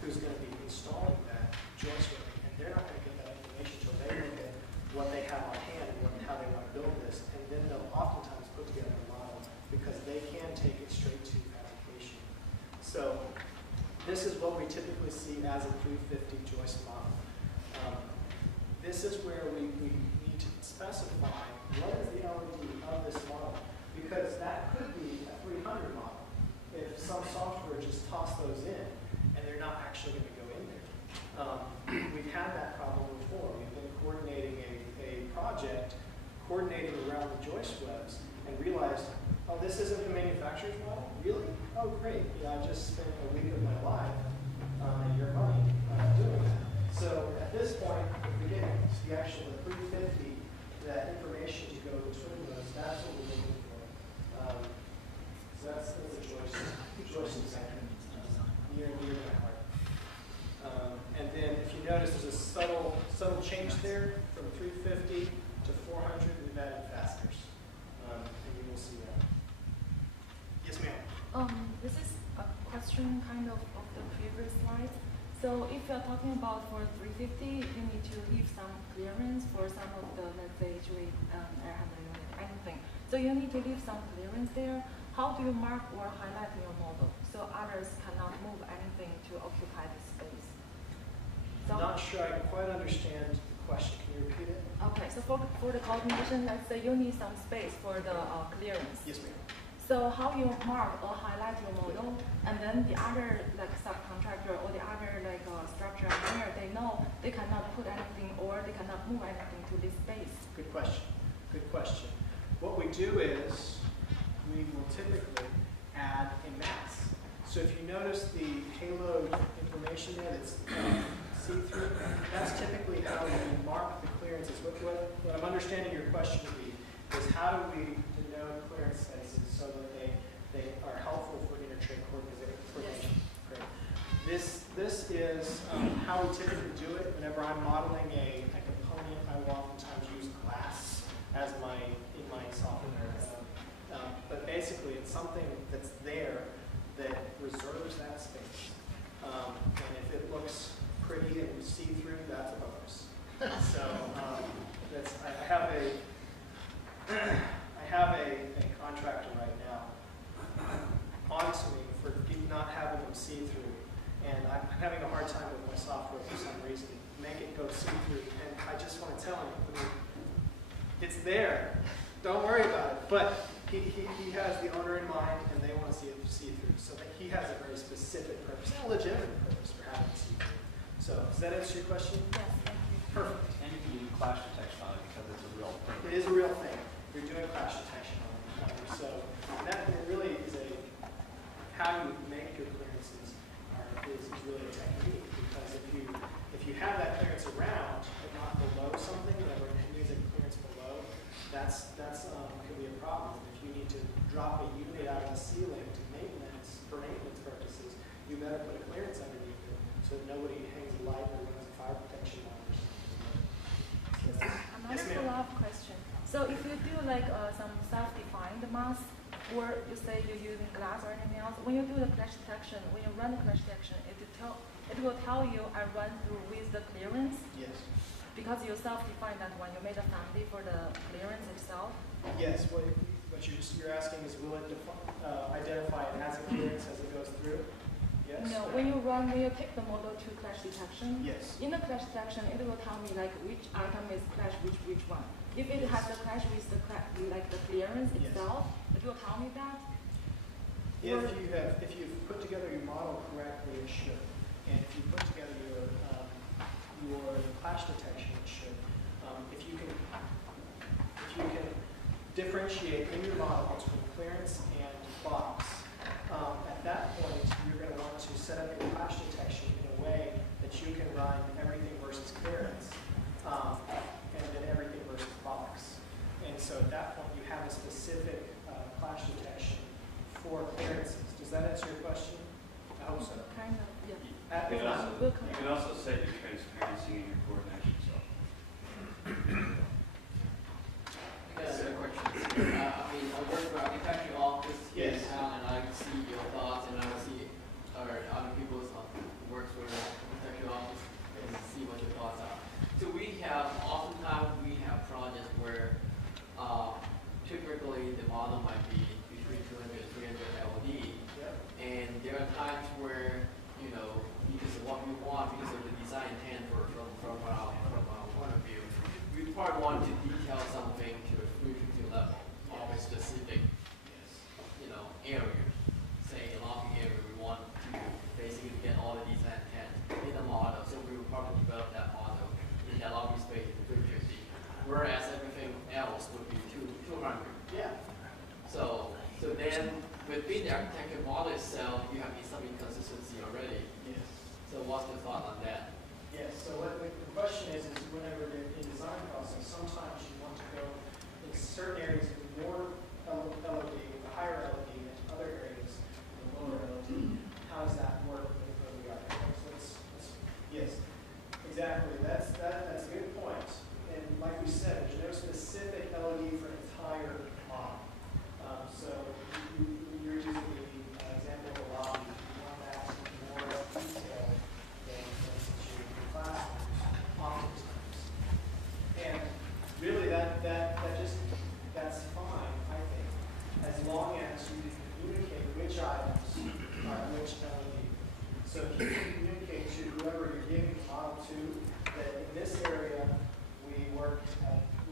who's going to be installing that joist webbing. And they're not going to get that information until they look at what they have on hand and how they want to build this. And then they'll oftentimes put together a model because they can take it straight to fabrication. So this is what we typically see as a 350 joist model. This is where we need to specify what is the LOD of this model, because that could be a 300 model if some software just tossed those in and they're not actually going to go in there. We've had that problem before. We've been coordinating a project, coordinating around the joist webs, and realized, oh, this isn't the manufacturer's model? Really? Oh, great. Yeah, I just spent a week of my life and your money doing that. So at this point, if we get the actual 350, that information to go between those, that's what we're looking for. So that's the joist is near and dear to my heart. And then if you notice, there's a subtle change there from 350 to 400. We've added fasteners, and you will see that. Yes, ma'am. This is a question kind of the previous slide. So if you're talking about for 350, you need to leave some clearance for some of the, let's say, HVAC, air handling unit, anything. So you need to leave some clearance there. How do you mark or highlight your model so others cannot move anything to occupy this space? So, not sure I quite understand the question. Can you repeat it? Okay, so for the coordination, let's say you need some space for the clearance. Yes, ma'am. So how you mark or highlight your model, and then the other like subcontractor or the other like structure engineer, they know they cannot put anything or they cannot move anything to this space. Good question. Good question. What we do is we will typically add a mask. So if you notice the halo information there that's see-through, that's typically how we mark the clearances. What I'm understanding your question to be is how do we denote clearance spaces so that they are helpful for intertrade coordination. Great. This is how we typically do it. Whenever I'm modeling a component, I will oftentimes use glass as in my software. But basically, it's something that's there that reserves that space. And if it looks pretty and see-through, that's a bonus. So I have a contractor right now onto me for not having them see-through, and I'm having a hard time with my software for some reason. Make it go see-through, and I just want to tell him, it's there. Don't worry about it. But he has the owner in mind, and they want to see it see-through. So that he has a very specific purpose, and a legitimate purpose for having it see-through. So does that answer your question? Yes, thank you. Perfect. And you can do clash detection on it because it's a real thing. It is a real thing. You're doing clash detection on it. So that really is how you make your clearances is really a technique, because if you have that clearance around but not below something, whenever it needs a clearance below, that's could be a problem. If you need to drop a unit out of the ceiling to for maintenance purposes, you better put a clearance underneath it so that nobody hangs a light or runs a fire protection on it. So if you do like some self-defined mask, or you say you're using glass or anything else, when you do the clash detection, when you run the clash detection, it will tell you I run through with the clearance. Yes. Because you self-define that one, you made a family for the clearance itself. Yes, what you're asking is will it identify it as a clearance as it goes through? Yes? No, when you take the model to clash detection, Yes. in the clash detection, it will tell me like which item is clash which one. If it has the clash with the clearance Yes. itself, it will tell me that. If you've put together your model correctly, it should. And if you put together your clash detection, it should. If you can differentiate in your model between clearance and box, at that point you're going to want to set up your clash detection in a way that you can run everything versus clearance, and then everything versus box. And so at that point you have a specific clash detection for clearances. Does that answer your question? I hope so. Kind of, yeah. You can also set your transparency in your coordination cell. Questions. I work for architecture office here in town, and I can see your thoughts, and I will see other people's works for the architecture office and see what your thoughts are. So oftentimes we have projects where typically the model might be between 200 and 300 LD, and there are times where because of what we want, because of the design intent from our point of view, we probably want to detail something to a 350 level, of a specific, area. Say a lobby area, we want to basically get all the design intent in the model, so we will probably develop that model in that lobby space in 350, whereas everything else would be 200. Yeah. So then within the architecture model itself, you have some inconsistency already. Yes. So what's the thought on that? Yes, so what the question is whenever in design process, sometimes you want to go in certain areas with more LOD, with a higher LOD, and other areas with a lower LOD. How does that work with the architects? Yes, exactly. That's a good point. And like we said, there's no specific LOD for an entire model. So you're using the example of a lobby. You want that to be more detailed than your classrooms, oftentimes. And really that's fine, I think, as long as you can communicate which items are which LOD. So if you can communicate to whoever you're giving the model to that in this area we worked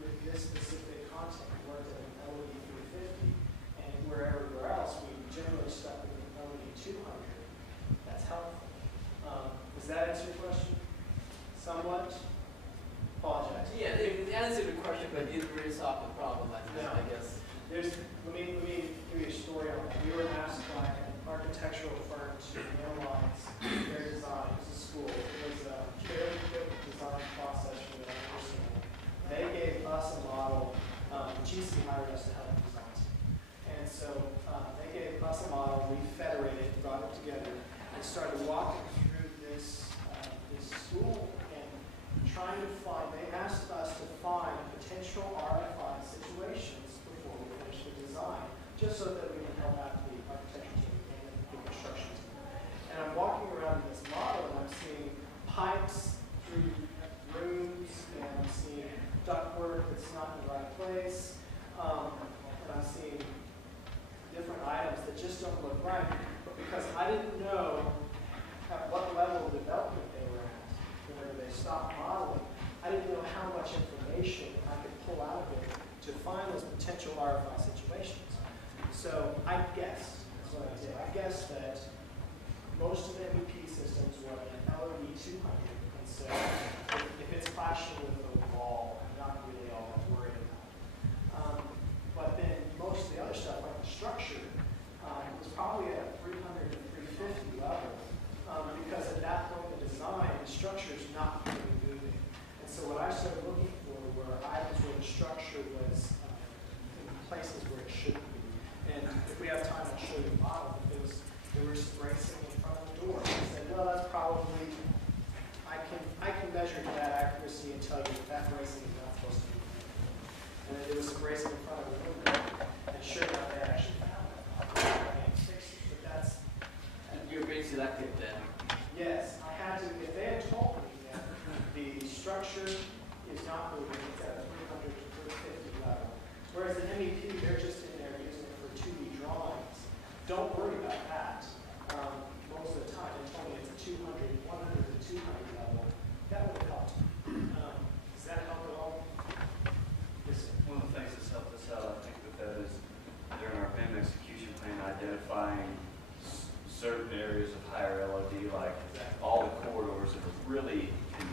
with this specific content, we worked at an LOD 350, and wherever else we generally stuck with an LOD 200, that's helpful. Does that answer your question? Somewhat? Apologize. Yeah, it answered the question, but it didn't really solve the problem, I guess. Let me give you a story on that. We were asked by an architectural firm to analyze their design as a school. It was a very quick design process for them. They gave us a model. GC hired us to help design it. And so they gave us a model, we federated, brought it together, and started walking through this school and trying to find, they asked us to find potential RFI situations before we finished the design, just so that we can help out the architecture team and the construction team. And I'm walking around in this model and I'm seeing pipes through rooms and I'm seeing ductwork that's not in the right place. And I'm seeing different items that just don't look right. But because I didn't know at what level of development they were at, whenever they stopped modeling, I didn't know how much information I could pull out of it to find those potential RFI situations. So I guessed, that's what I did. I guessed that most of the MEP systems were an LOD 200, and so if it's clashing with the wall, I'm not really all that worried about. But then most of the other stuff, like the structure, was probably at 300 to 350 level, because at that point in the design, the structure is not really moving. And so what I started looking for were items where the structure was in places where it shouldn't be. And if we have time, I'll show you a model. There was bracing in front of the door. I said, well, that's probably, I can measure that accuracy and tell you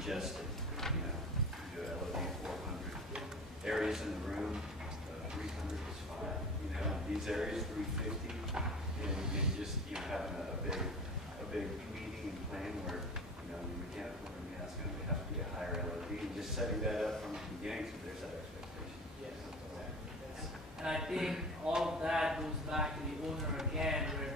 suggested, you know, you do LED 400. Areas in the room, 300 is fine. You know, these areas 350, and just, you know, having a big meeting and plan where, you know, the mechanical room, yeah, it's going to have to be a higher LED, and just setting that up from the beginning so there's that expectation. Yes, exactly. And I think all of that goes back to the owner again, where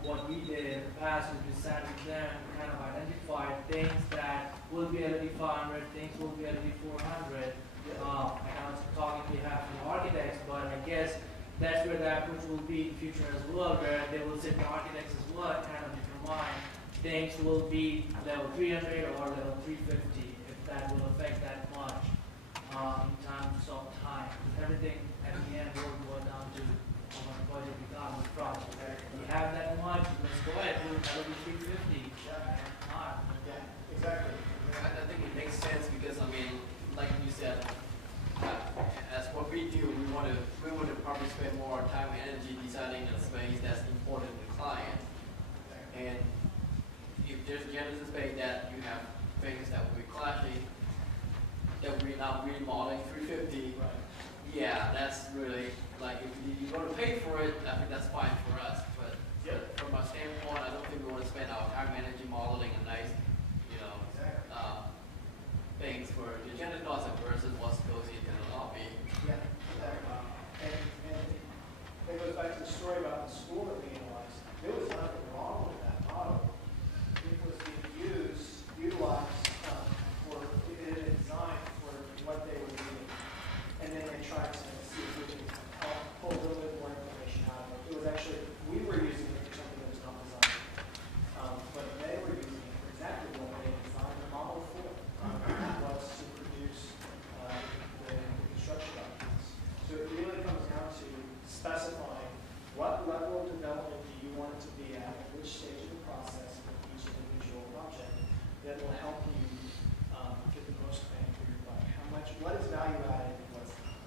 what we did in the past is we sat with them and kind of identified things that will be LED 500, things will be LED 400. I know it's talking behalf of the architects, but I guess that's where the approach will be in the future as well, where they will sit the architects as well and kind of determine things will be level 300 or level 350, if that will affect that much in terms of time. Everything at the end will boil down to how much budget we got on the project. We have that much, let's go ahead, do level 350. Not. Yeah, exactly. I think it makes sense because, I mean, like you said, as what we do, we want to probably spend more time and energy designing a space that's important to the client. And if there's a Genesis space that you have things that will be clashing, that we're not remodeling 350, Right. yeah, that's really, like, if you're going to pay for it, I think that's fine for us. But from our standpoint, I don't think we want to spend our time and energy modeling a nice, you know, things for the agenda closet versus what goes into the lobby. Yeah, exactly. And it goes back to the story about the school that we analyzed. There was nothing wrong with that model. It was being utilized for, it had been designed for what they were doing. And then they tried to see if we can help pull a little bit more information out of it. It was actually, we were using it for something that was not designed. But they were using it for exactly what they designed the model for. Was to produce the construction documents. So it really comes down to specifying what level of development do you want it to be at which stage of the process with each individual project that will help you get the most bang for your buck. What is value added and what's not.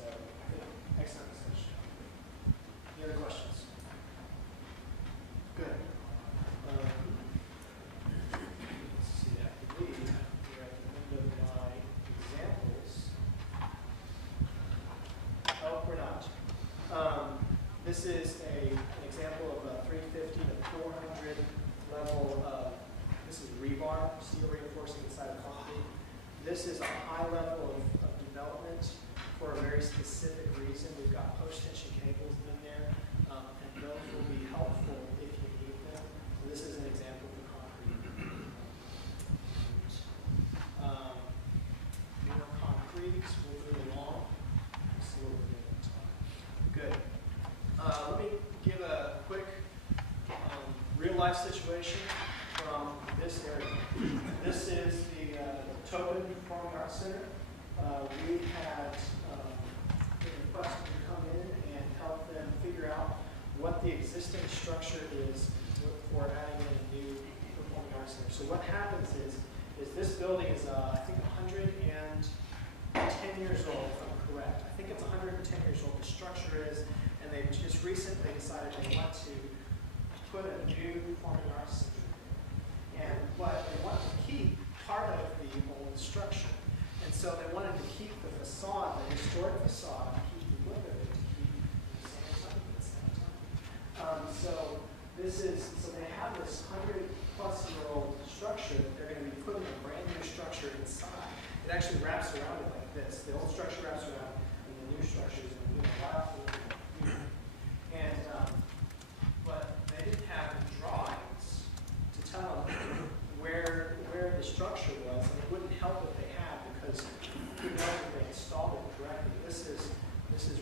So I think excellent discussion. Any other questions? Good. Let's see, I believe we're at the end of my examples. Oh, we're not. This is an example of a 350 to 400 level. This is rebar, steel reinforcing inside of concrete. This is a high level of development for a very specific reason. We've got post-tension cables in there, and those will be helpful if you need them. So this is an example of the concrete. More concrete, we'll move along. Let's see what we're doing next time. Good. Let me give a quick real-life situation from this area. This is the Tobin Performing Arts Center. We had been requested to come in and help them figure out what the existing structure is for adding in a new Performing Arts Center. So what happens is this building is, I think, 110 years old, if I'm correct. I think it's 110 years old, the structure is, and they just recently decided they want to put a new Performing Arts Center. But they want to keep part of the old structure. And so they wanted to keep the facade, the historic facade, keep the wood of it, to keep the same time at the same time. So they have this 100-plus-year-old structure that they're going to be putting a brand new structure inside. It actually wraps around it like this. The old structure wraps around, and the new structure is going to be right off the wall. And but they didn't have the drawings to tell them where the structure was, and it wouldn't help if they had, because you know that they installed it correctly. This is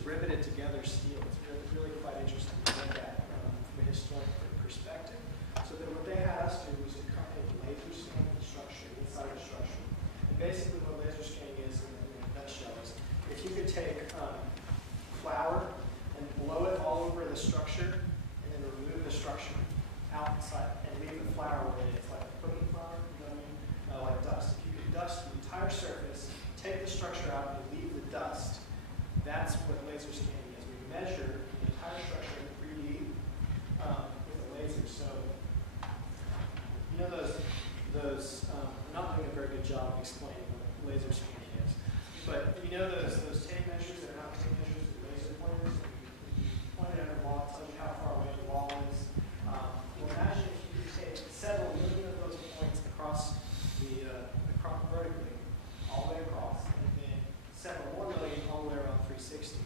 riveted together steel. It's really quite interesting to look at from a historic perspective. So that what they had us do was to come in and laser scan the structure, inside the structure. And basically what laser scanning is in a nutshell is if you could take flour and blow it all over the structure and then remove the structure outside and leave the flour where it is, like cooking flour, you know what I mean? Like dust. If you could dust the entire surface, take the structure out and leave the dust, that's what laser scanning is. We measure the entire structure in 3D with a laser. So, you know those not doing a very good job of explaining what laser scanning is. But you know those tape measures that are not tape measures, the laser pointers? You point it at a wall, it tells you how far away the wall is. Well, imagine if you take several million of those points across vertically, all the way across, and then several more million all the way around 360.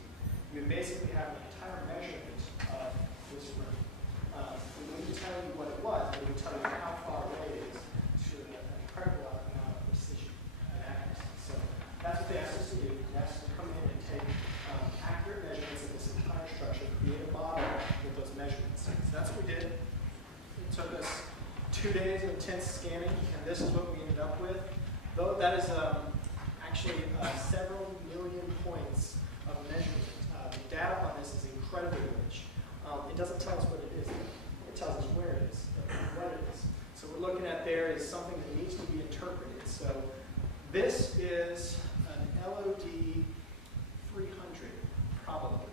You would basically have an entire measurement of this room. We wouldn't tell you what it was, but we would tell you how far away it is to an incredible amount of precision and accuracy. So that's what they asked us to do. They asked us to come in and take accurate measurements of this entire structure, create a model with those measurements. So that's what we did. It took us 2 days of intense scanning, and this is what we ended up with. Though that is actually several million points of measurement. The data on this is incredibly rich. It doesn't tell us what it is. It tells us where it is, what it is. So we're looking at there is something that needs to be interpreted. So this is an LOD 300, probably.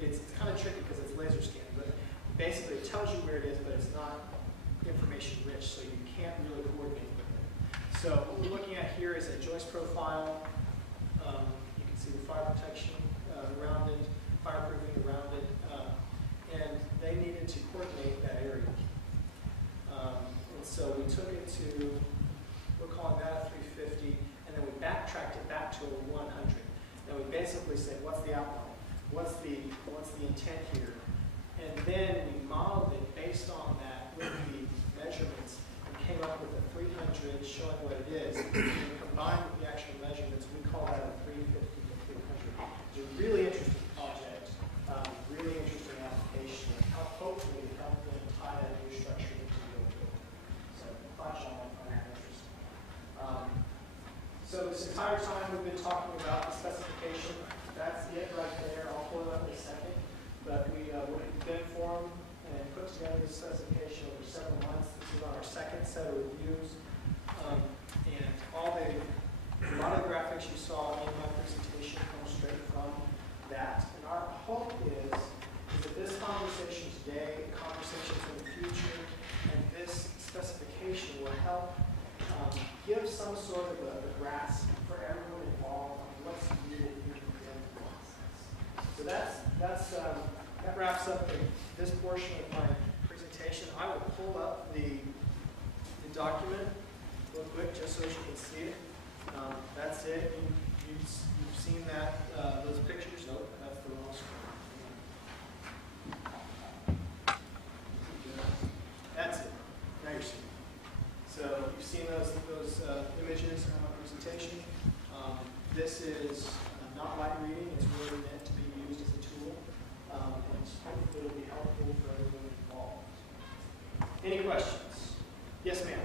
It's kind of tricky because it's laser scan, but basically it tells you where it is, but it's not information rich, so you can't really coordinate with it. So what we're looking at here is a joist profile. You can see the fire protection around it, fireproofing around it, and they needed to coordinate that area. And so we took it to, we're calling that a 350, and then we backtracked it back to a 100. And we basically said, what's the outline? What's the intent here? And then we modeled it based on that with the measurements and came up with a 300 showing what it is. And combined with the actual measurements, we call that a 350 to 300. It's a really interesting project, really interesting application, and hopefully help them tie that new structure into the old building. So I thought y'all might find that interesting. So this entire time we've been talking about the specification. That's it right there. I'll pull it up in a second. But we been formed and put together this specification over several months. This is our second set of reviews. And a lot of the graphics you saw in my presentation come straight from that. And our hope is that this conversation today, conversations in the future, and this specification will help give some sort of a grasp for everyone involved on what's needed in the end process. So that wraps up this portion of my presentation. I will pull up the document real quick just so you can see it. That's it. You've seen that, those pictures. Nope, that's the wrong screen. That's it. Now you're seeing it. So you've seen those images in my presentation. This is not light reading. It's really meant to be used as a tool. And hopefully it'll be helpful for everyone involved. Any questions? Yes, ma'am.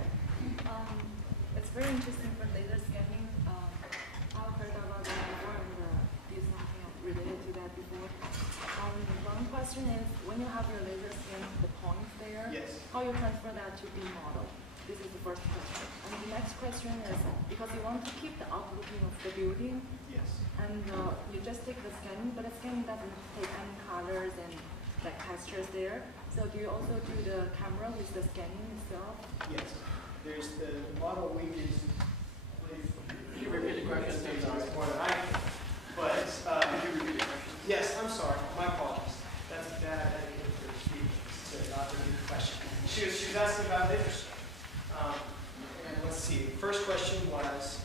It's very interesting for laser scanning. I've heard about that before and did something related to that before. One question is, when you have your laser scan the points there, yes, how you transfer that to the model? This is the first question. And the next question is, because you want to keep the outlooking of the building, yes, and you just take the scanning, but the scanning doesn't take any colors and like textures there. So do you also do the camera with the scanning itself? yes. There's the model we use. Can you repeat the question? More than I can. But Could you repeat the question? yes, I'm sorry. My apologies. That's bad etiquette for speakers to not repeat the question. She was asking about laser scanning. And let's see. The first question was.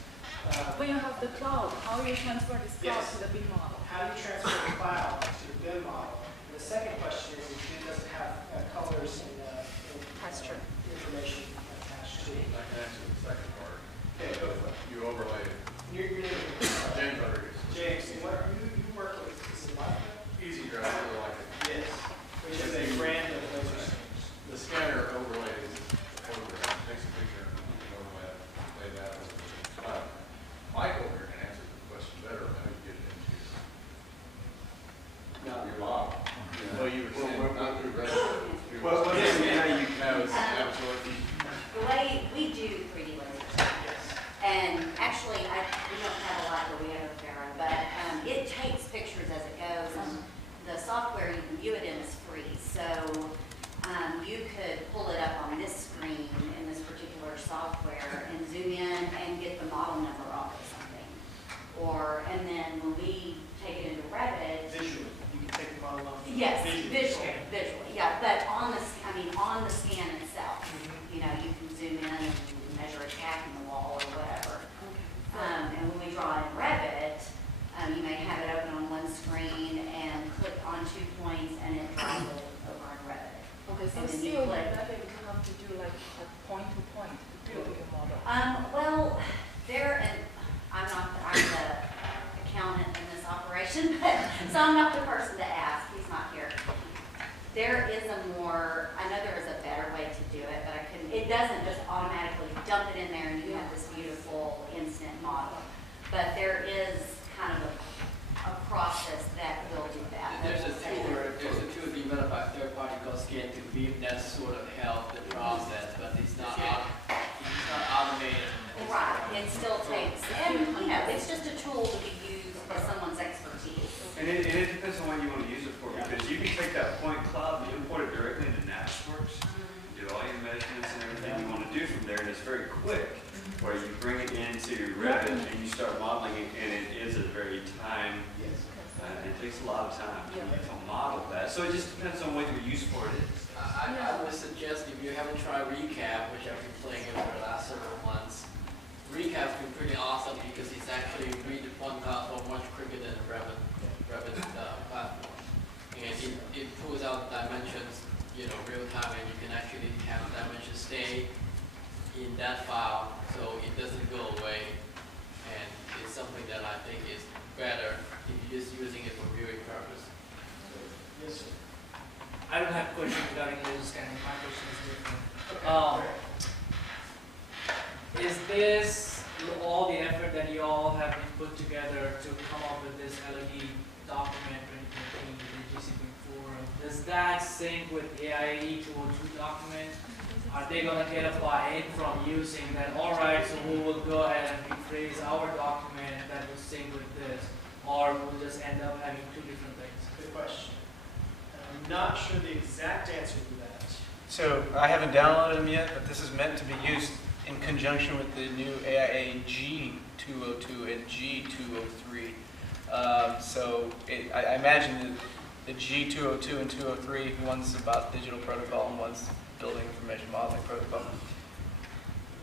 When you have the cloud, how you transfer this cloud Yes. to the BIM model? How do you transfer the file to the BIM model? And the second question is, it doesn't have colors and Texture. information attached to it. I can answer the second part. Okay, go for it. You overlay it. James Rodriguez. James, what you work with is it like that? Easy Drive, I like it. Yes. Which is a brand of laser scanners. The scanner overlays the photograph, takes a picture, and you can overlay that over the file. Michael here can answer the question better how you get it into your model. Well, you were saying not through registry. Well, how you know it's absolutely. The way we do 3D laser scanning, and actually we don't have a lot screen and click on 2 points and it draws it over in Revit. Okay, so And then you still, click. that you have to do like a point to point to build your model. Well, I'm the accountant in this operation, but, so I'm not the person to ask, he's not here. There is I know there is a better way to do it, but it doesn't just automatically dump it in there and you have this beautiful instant model. But there is kind of a process that will do that. There's a tool developed by a third party called Scan to Beam that sort of help the process, but it's not automated. Right, it still takes, and it's just a tool to be used for someone's expertise. And it depends on what you want to use it for, because you can take that point cloud and import it directly into Navisworks, do all your measurements and everything you want to do from there, and it's very quick, where you bring it into Revit and you start modeling it, and it is a very it takes a lot of time to model that. So it just depends on what your use for it is. I would suggest if you haven't tried Recap, which I've been playing it for the last several months, Recap's been pretty awesome because it's actually read the point cloud for much quicker than the Revit platform. And it pulls out the dimensions, real time, and you can actually have the dimensions stay in that file so it doesn't go away. And it's something that I think is better if you're just using it for viewing purpose. Yes, sir. I don't have questions regarding laser scanning. My question is different. Is this all the effort that you all have been put together to come up with this LED document 2015 with the GCP forum? Does that sync with AIA 202 document? Are they going to get a buy-in from you saying that, all right, so we will go ahead and rephrase our document that will sync with this, or we'll just end up having two different things? Good question. I'm not sure the exact answer to that. So I haven't downloaded them yet, but this is meant to be used in conjunction with the new AIA G202 and G203. I imagine that the G202 and 203, one's about digital protocol and one's building information modeling protocol.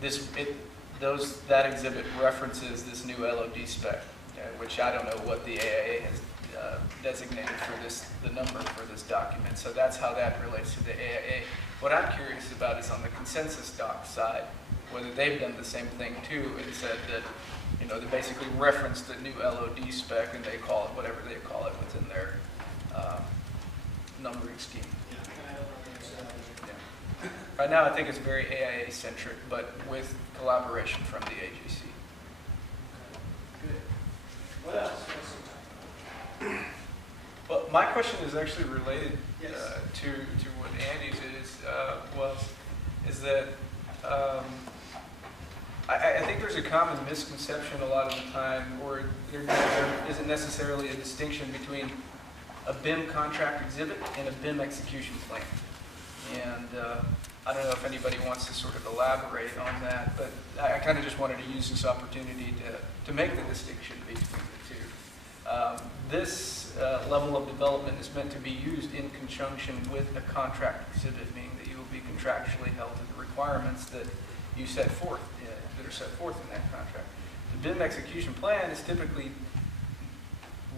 That exhibit references this new LOD spec, which I don't know what the AIA has designated for the number for this document. So that's how that relates to the AIA. What I'm curious about is on the consensus doc side, whether they've done the same thing too and said that, they basically referenced the new LOD spec and they call it whatever they call it within their numbering scheme. Yeah. Right now, I think it's very AIA-centric, but with collaboration from the AGC. Good. What else? Well, my question is actually related Yes. to what Andy's is that I think there's a common misconception a lot of the time, or there isn't necessarily a distinction between a BIM contract exhibit and a BIM execution plan. And I don't know if anybody wants to sort of elaborate on that, but I kind of just wanted to use this opportunity to make the distinction between the two. This level of development is meant to be used in conjunction with a contract exhibit, meaning that you will be contractually held to the requirements that you set forth, that are set forth in that contract. The BIM execution plan is typically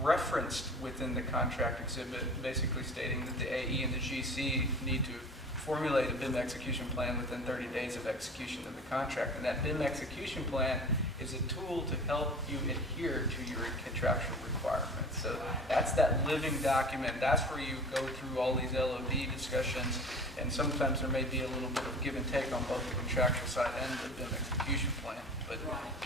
referenced within the contract exhibit, basically stating that the AE and the GC need to formulate a BIM execution plan within 30 days of execution of the contract. And that BIM execution plan is a tool to help you adhere to your contractual requirements. So that's that living document. That's where you go through all these LOD discussions, and sometimes there may be a little bit of give and take on both the contractual side and the BIM execution plan. But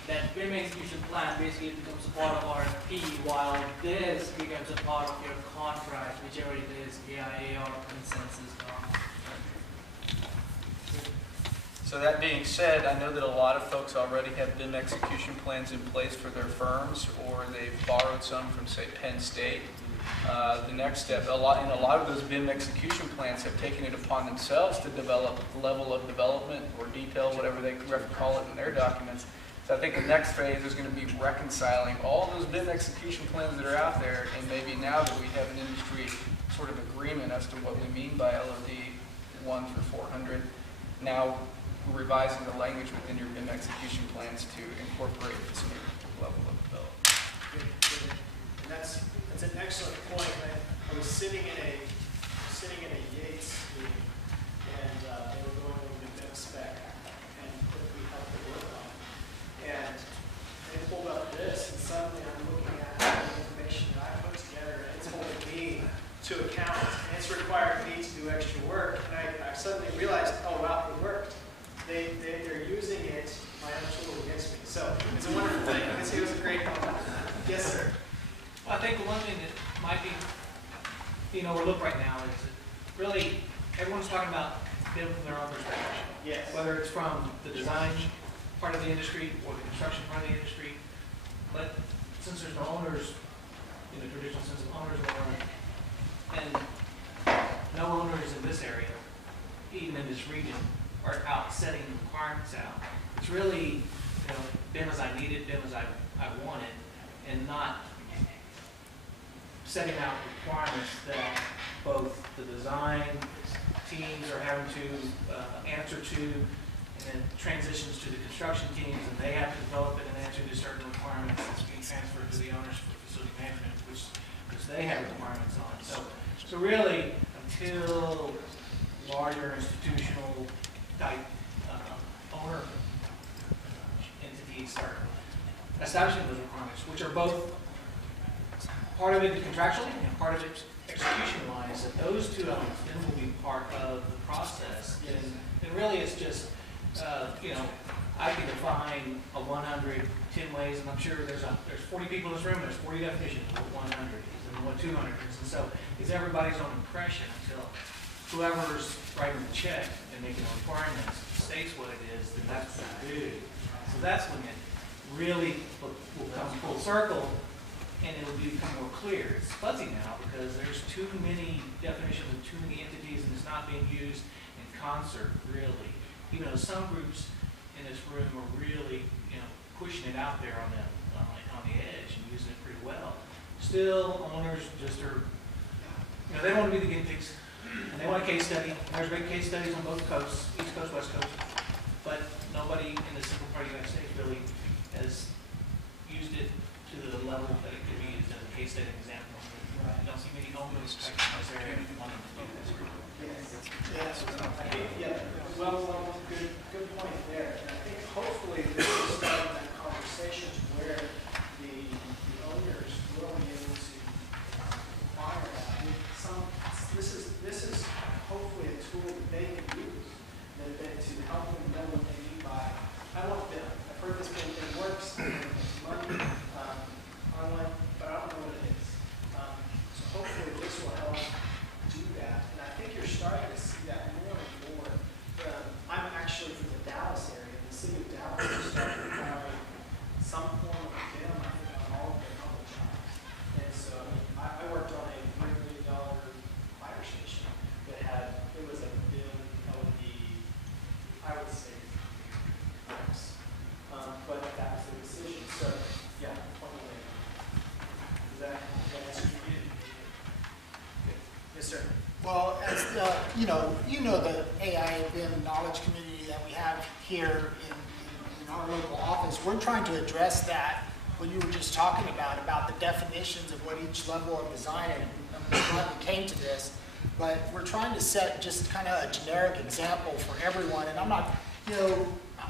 that BIM execution plan basically becomes a part of RFP, while this becomes a part of your contract, whichever it is, AIA or consensus. So that being said, I know that a lot of folks already have BIM execution plans in place for their firms, or they've borrowed some from, say, Penn State. The next step, a lot of those BIM execution plans have taken it upon themselves to develop a level of development or detail, whatever they call it in their documents. So I think the next phase is going to be reconciling all those BIM execution plans that are out there, and maybe now that we have an industry sort of agreement as to what we mean by LOD 1 through 400, now revising the language within your BIM execution plans to incorporate this new level of development. And that's it's an excellent point. I was sitting in a Yates meeting, and they were going over the BIM spec and what we have to work on. And they pulled up this, and suddenly I'm looking at the information that I put together, and it's holding me to account, and it's required me to do extra work. And I suddenly realized, oh wow, it worked. They're using it, my own tool, against me. So it's a wonderful thing. It was a great moment. Yes, sir. Well, I think the one thing that might be, overlooked right now is that really everyone's talking about BIM from their own perspective. Yes. Whether it's from the design part of the industry or the construction part of the industry. But since there's no owners, in the traditional sense of owners in the room, and no owners in this area, even in this region, are out setting requirements out. It's really, BIM as I need it, BIM as I want it, and not setting out requirements that both the design teams are having to answer to, and then transitions to the construction teams, and they have to develop it and answer to certain requirements that's being transferred to the owners for facility management, which they have requirements on. So really, until larger institutional type owner entities start establishing those requirements, which are both part of it contractually and part of it execution-wise, that those two elements then will be part of the process. And really it's just, I can define a 100 10 ways, and I'm sure there's 40 people in this room, there's 40 definitions of what 100 is and what 200 is. And so it's everybody's own impression until whoever's writing the check and making the requirements states what it is, then that's what they do. So that's when it really will come full circle, and it'll become more clear. It's fuzzy now because there's too many definitions and too many entities, and it's not being used in concert, really. Even though some groups in this room are really, pushing it out there on the edge and using it pretty well. Still, owners just are, they want to be the guinea pigs, and they want a case study. There's great case studies on both coasts, East Coast, West Coast, but nobody in the central part of the United States really has used it to the level that it could be used as a case study example. I don't see many owners in this area wanting to do this. Yes. Yeah. Well, good point there. And I think hopefully this is starting that conversation where the owners will be able to acquire that. This is hopefully a tool that they can use that to help them know what they need by. I want them. I've heard this thing works. It's money. I want, but I don't know what it is. So hopefully this will help do that. And I think you're starting to see that more and more. I'm actually from the Dallas area. The city of Dallas is starting to provide some form of BIM, I think, on all of their public jobs. And so I worked on a $1 million fire station that it was a BIM LED, I would say, max. But that was the decision. So yeah, does that answer you? Yes, sir. Well, as the AI BIM knowledge community that we have here in our local office, we're trying to address that, what you were just talking about the definitions of what each level of design, and I'm glad we came to this, but we're trying to set just kind of a generic example for everyone. And I'm not,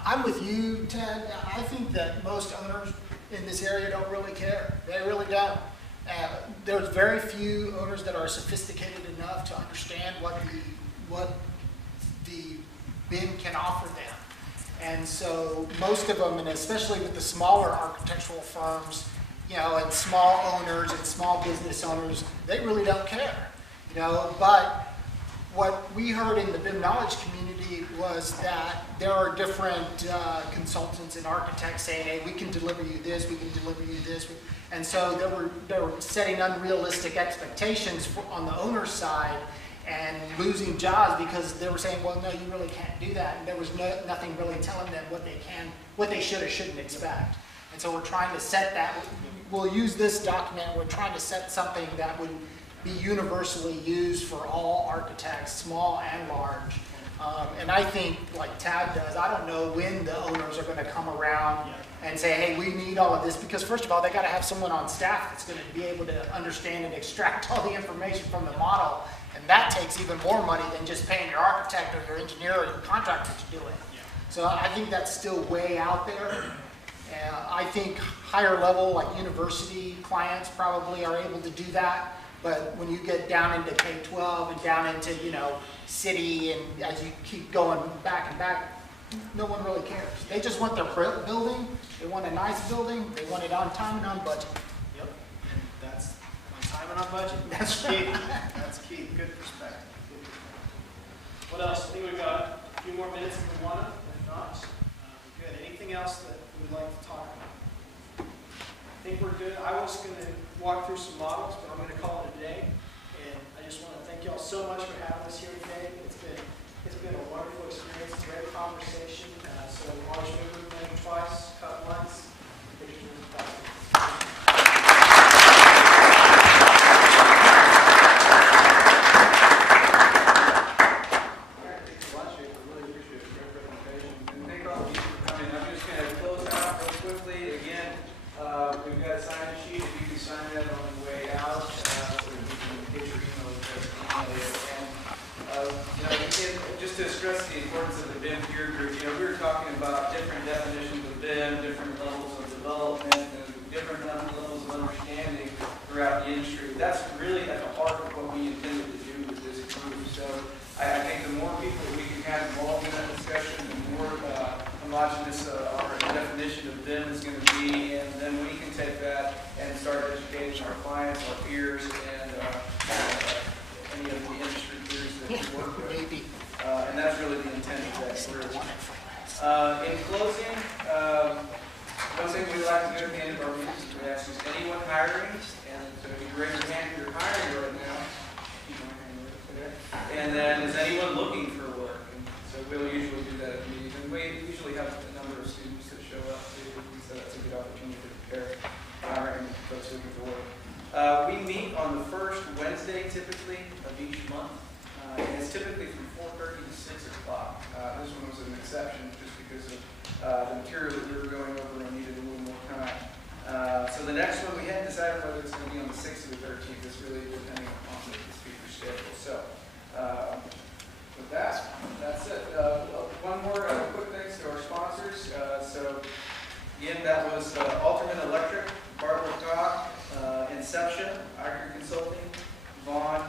I'm with you, Ted. I think that most owners in this area don't really care. They really don't. There's very few owners that are sophisticated enough to understand what the BIM can offer them. And so most of them, and especially with the smaller architectural firms, and small owners and small business owners, they really don't care. But what we heard in the BIM knowledge community was that there are different consultants and architects saying, hey, we can deliver you this, we can deliver you this. And so they were setting unrealistic expectations on the owner's side and losing jobs because they were saying, well, no, you really can't do that. And there was nothing really telling them what they should or shouldn't expect. And so we're trying to set that. We'll use this document. We're trying to set something that would be universally used for all architects, small and large, And I think, like Tad does, I don't know when the owners are gonna come around and say, hey, we need all of this, because first of all, they gotta have someone on staff that's gonna be able to understand and extract all the information from the model, and that takes even more money than just paying your architect or your engineer or your contractor to do it. So I think that's still way out there. I think higher level, like university clients probably are able to do that. But when you get down into K-12 and down into, you know, city, and as you keep going back and back, no one really cares. They just want their building, they want a nice building, they want it on time and on budget. Yep, and that's on time and on budget. That's key. That's key. Good perspective. What else? I think we've got a few more minutes if we want to. If not, good. Anything else that we'd like to talk about? I think we're good. I was going to walk through some models, but I'm going to call it a day. And I just want to thank you all so much for having us here today. It's been a wonderful experience, a great conversation. So watch me think twice, cut once. Pictures are fantastic. We've got a sign-in sheet, if you can sign that on the way out, so you can get your email address and email it. And, just to stress the importance of the BIM peer group, we were talking about different definitions of BIM, different levels of development, and different levels of understanding throughout the industry. That's really at the heart of what we intended to do with this group. So I think the more people we can have involved in that discussion, the more homogeneous our definition of BIM is going to be, and then we can take that and start educating our clients, our peers, and any of the industry peers that we work with. And that's really the intent of that group. In closing, one thing we like to do at the end of our meetings is we ask, is anyone hiring? And so if you raise your hand if you're hiring right now. And then, is anyone looking for work? And so we'll usually do that at the meetings. And we usually have a number of students that show up too, so that's a good opportunity to prepare hiring folks looking for work. We meet on the first Wednesday typically of each month. And it's typically from 4:30 to 6 o'clock. This one was an exception just because of the material that we were going over and needed a little more time. So the next one, we hadn't decided whether it's going to be on the 6th or the 13th. It's really depending on the speaker's schedule. So with that, that's it. One more quick thanks to our sponsors. So again, that was Alterman Electric, Bartlett Dock, Inception, Iker Consulting, Vaughn,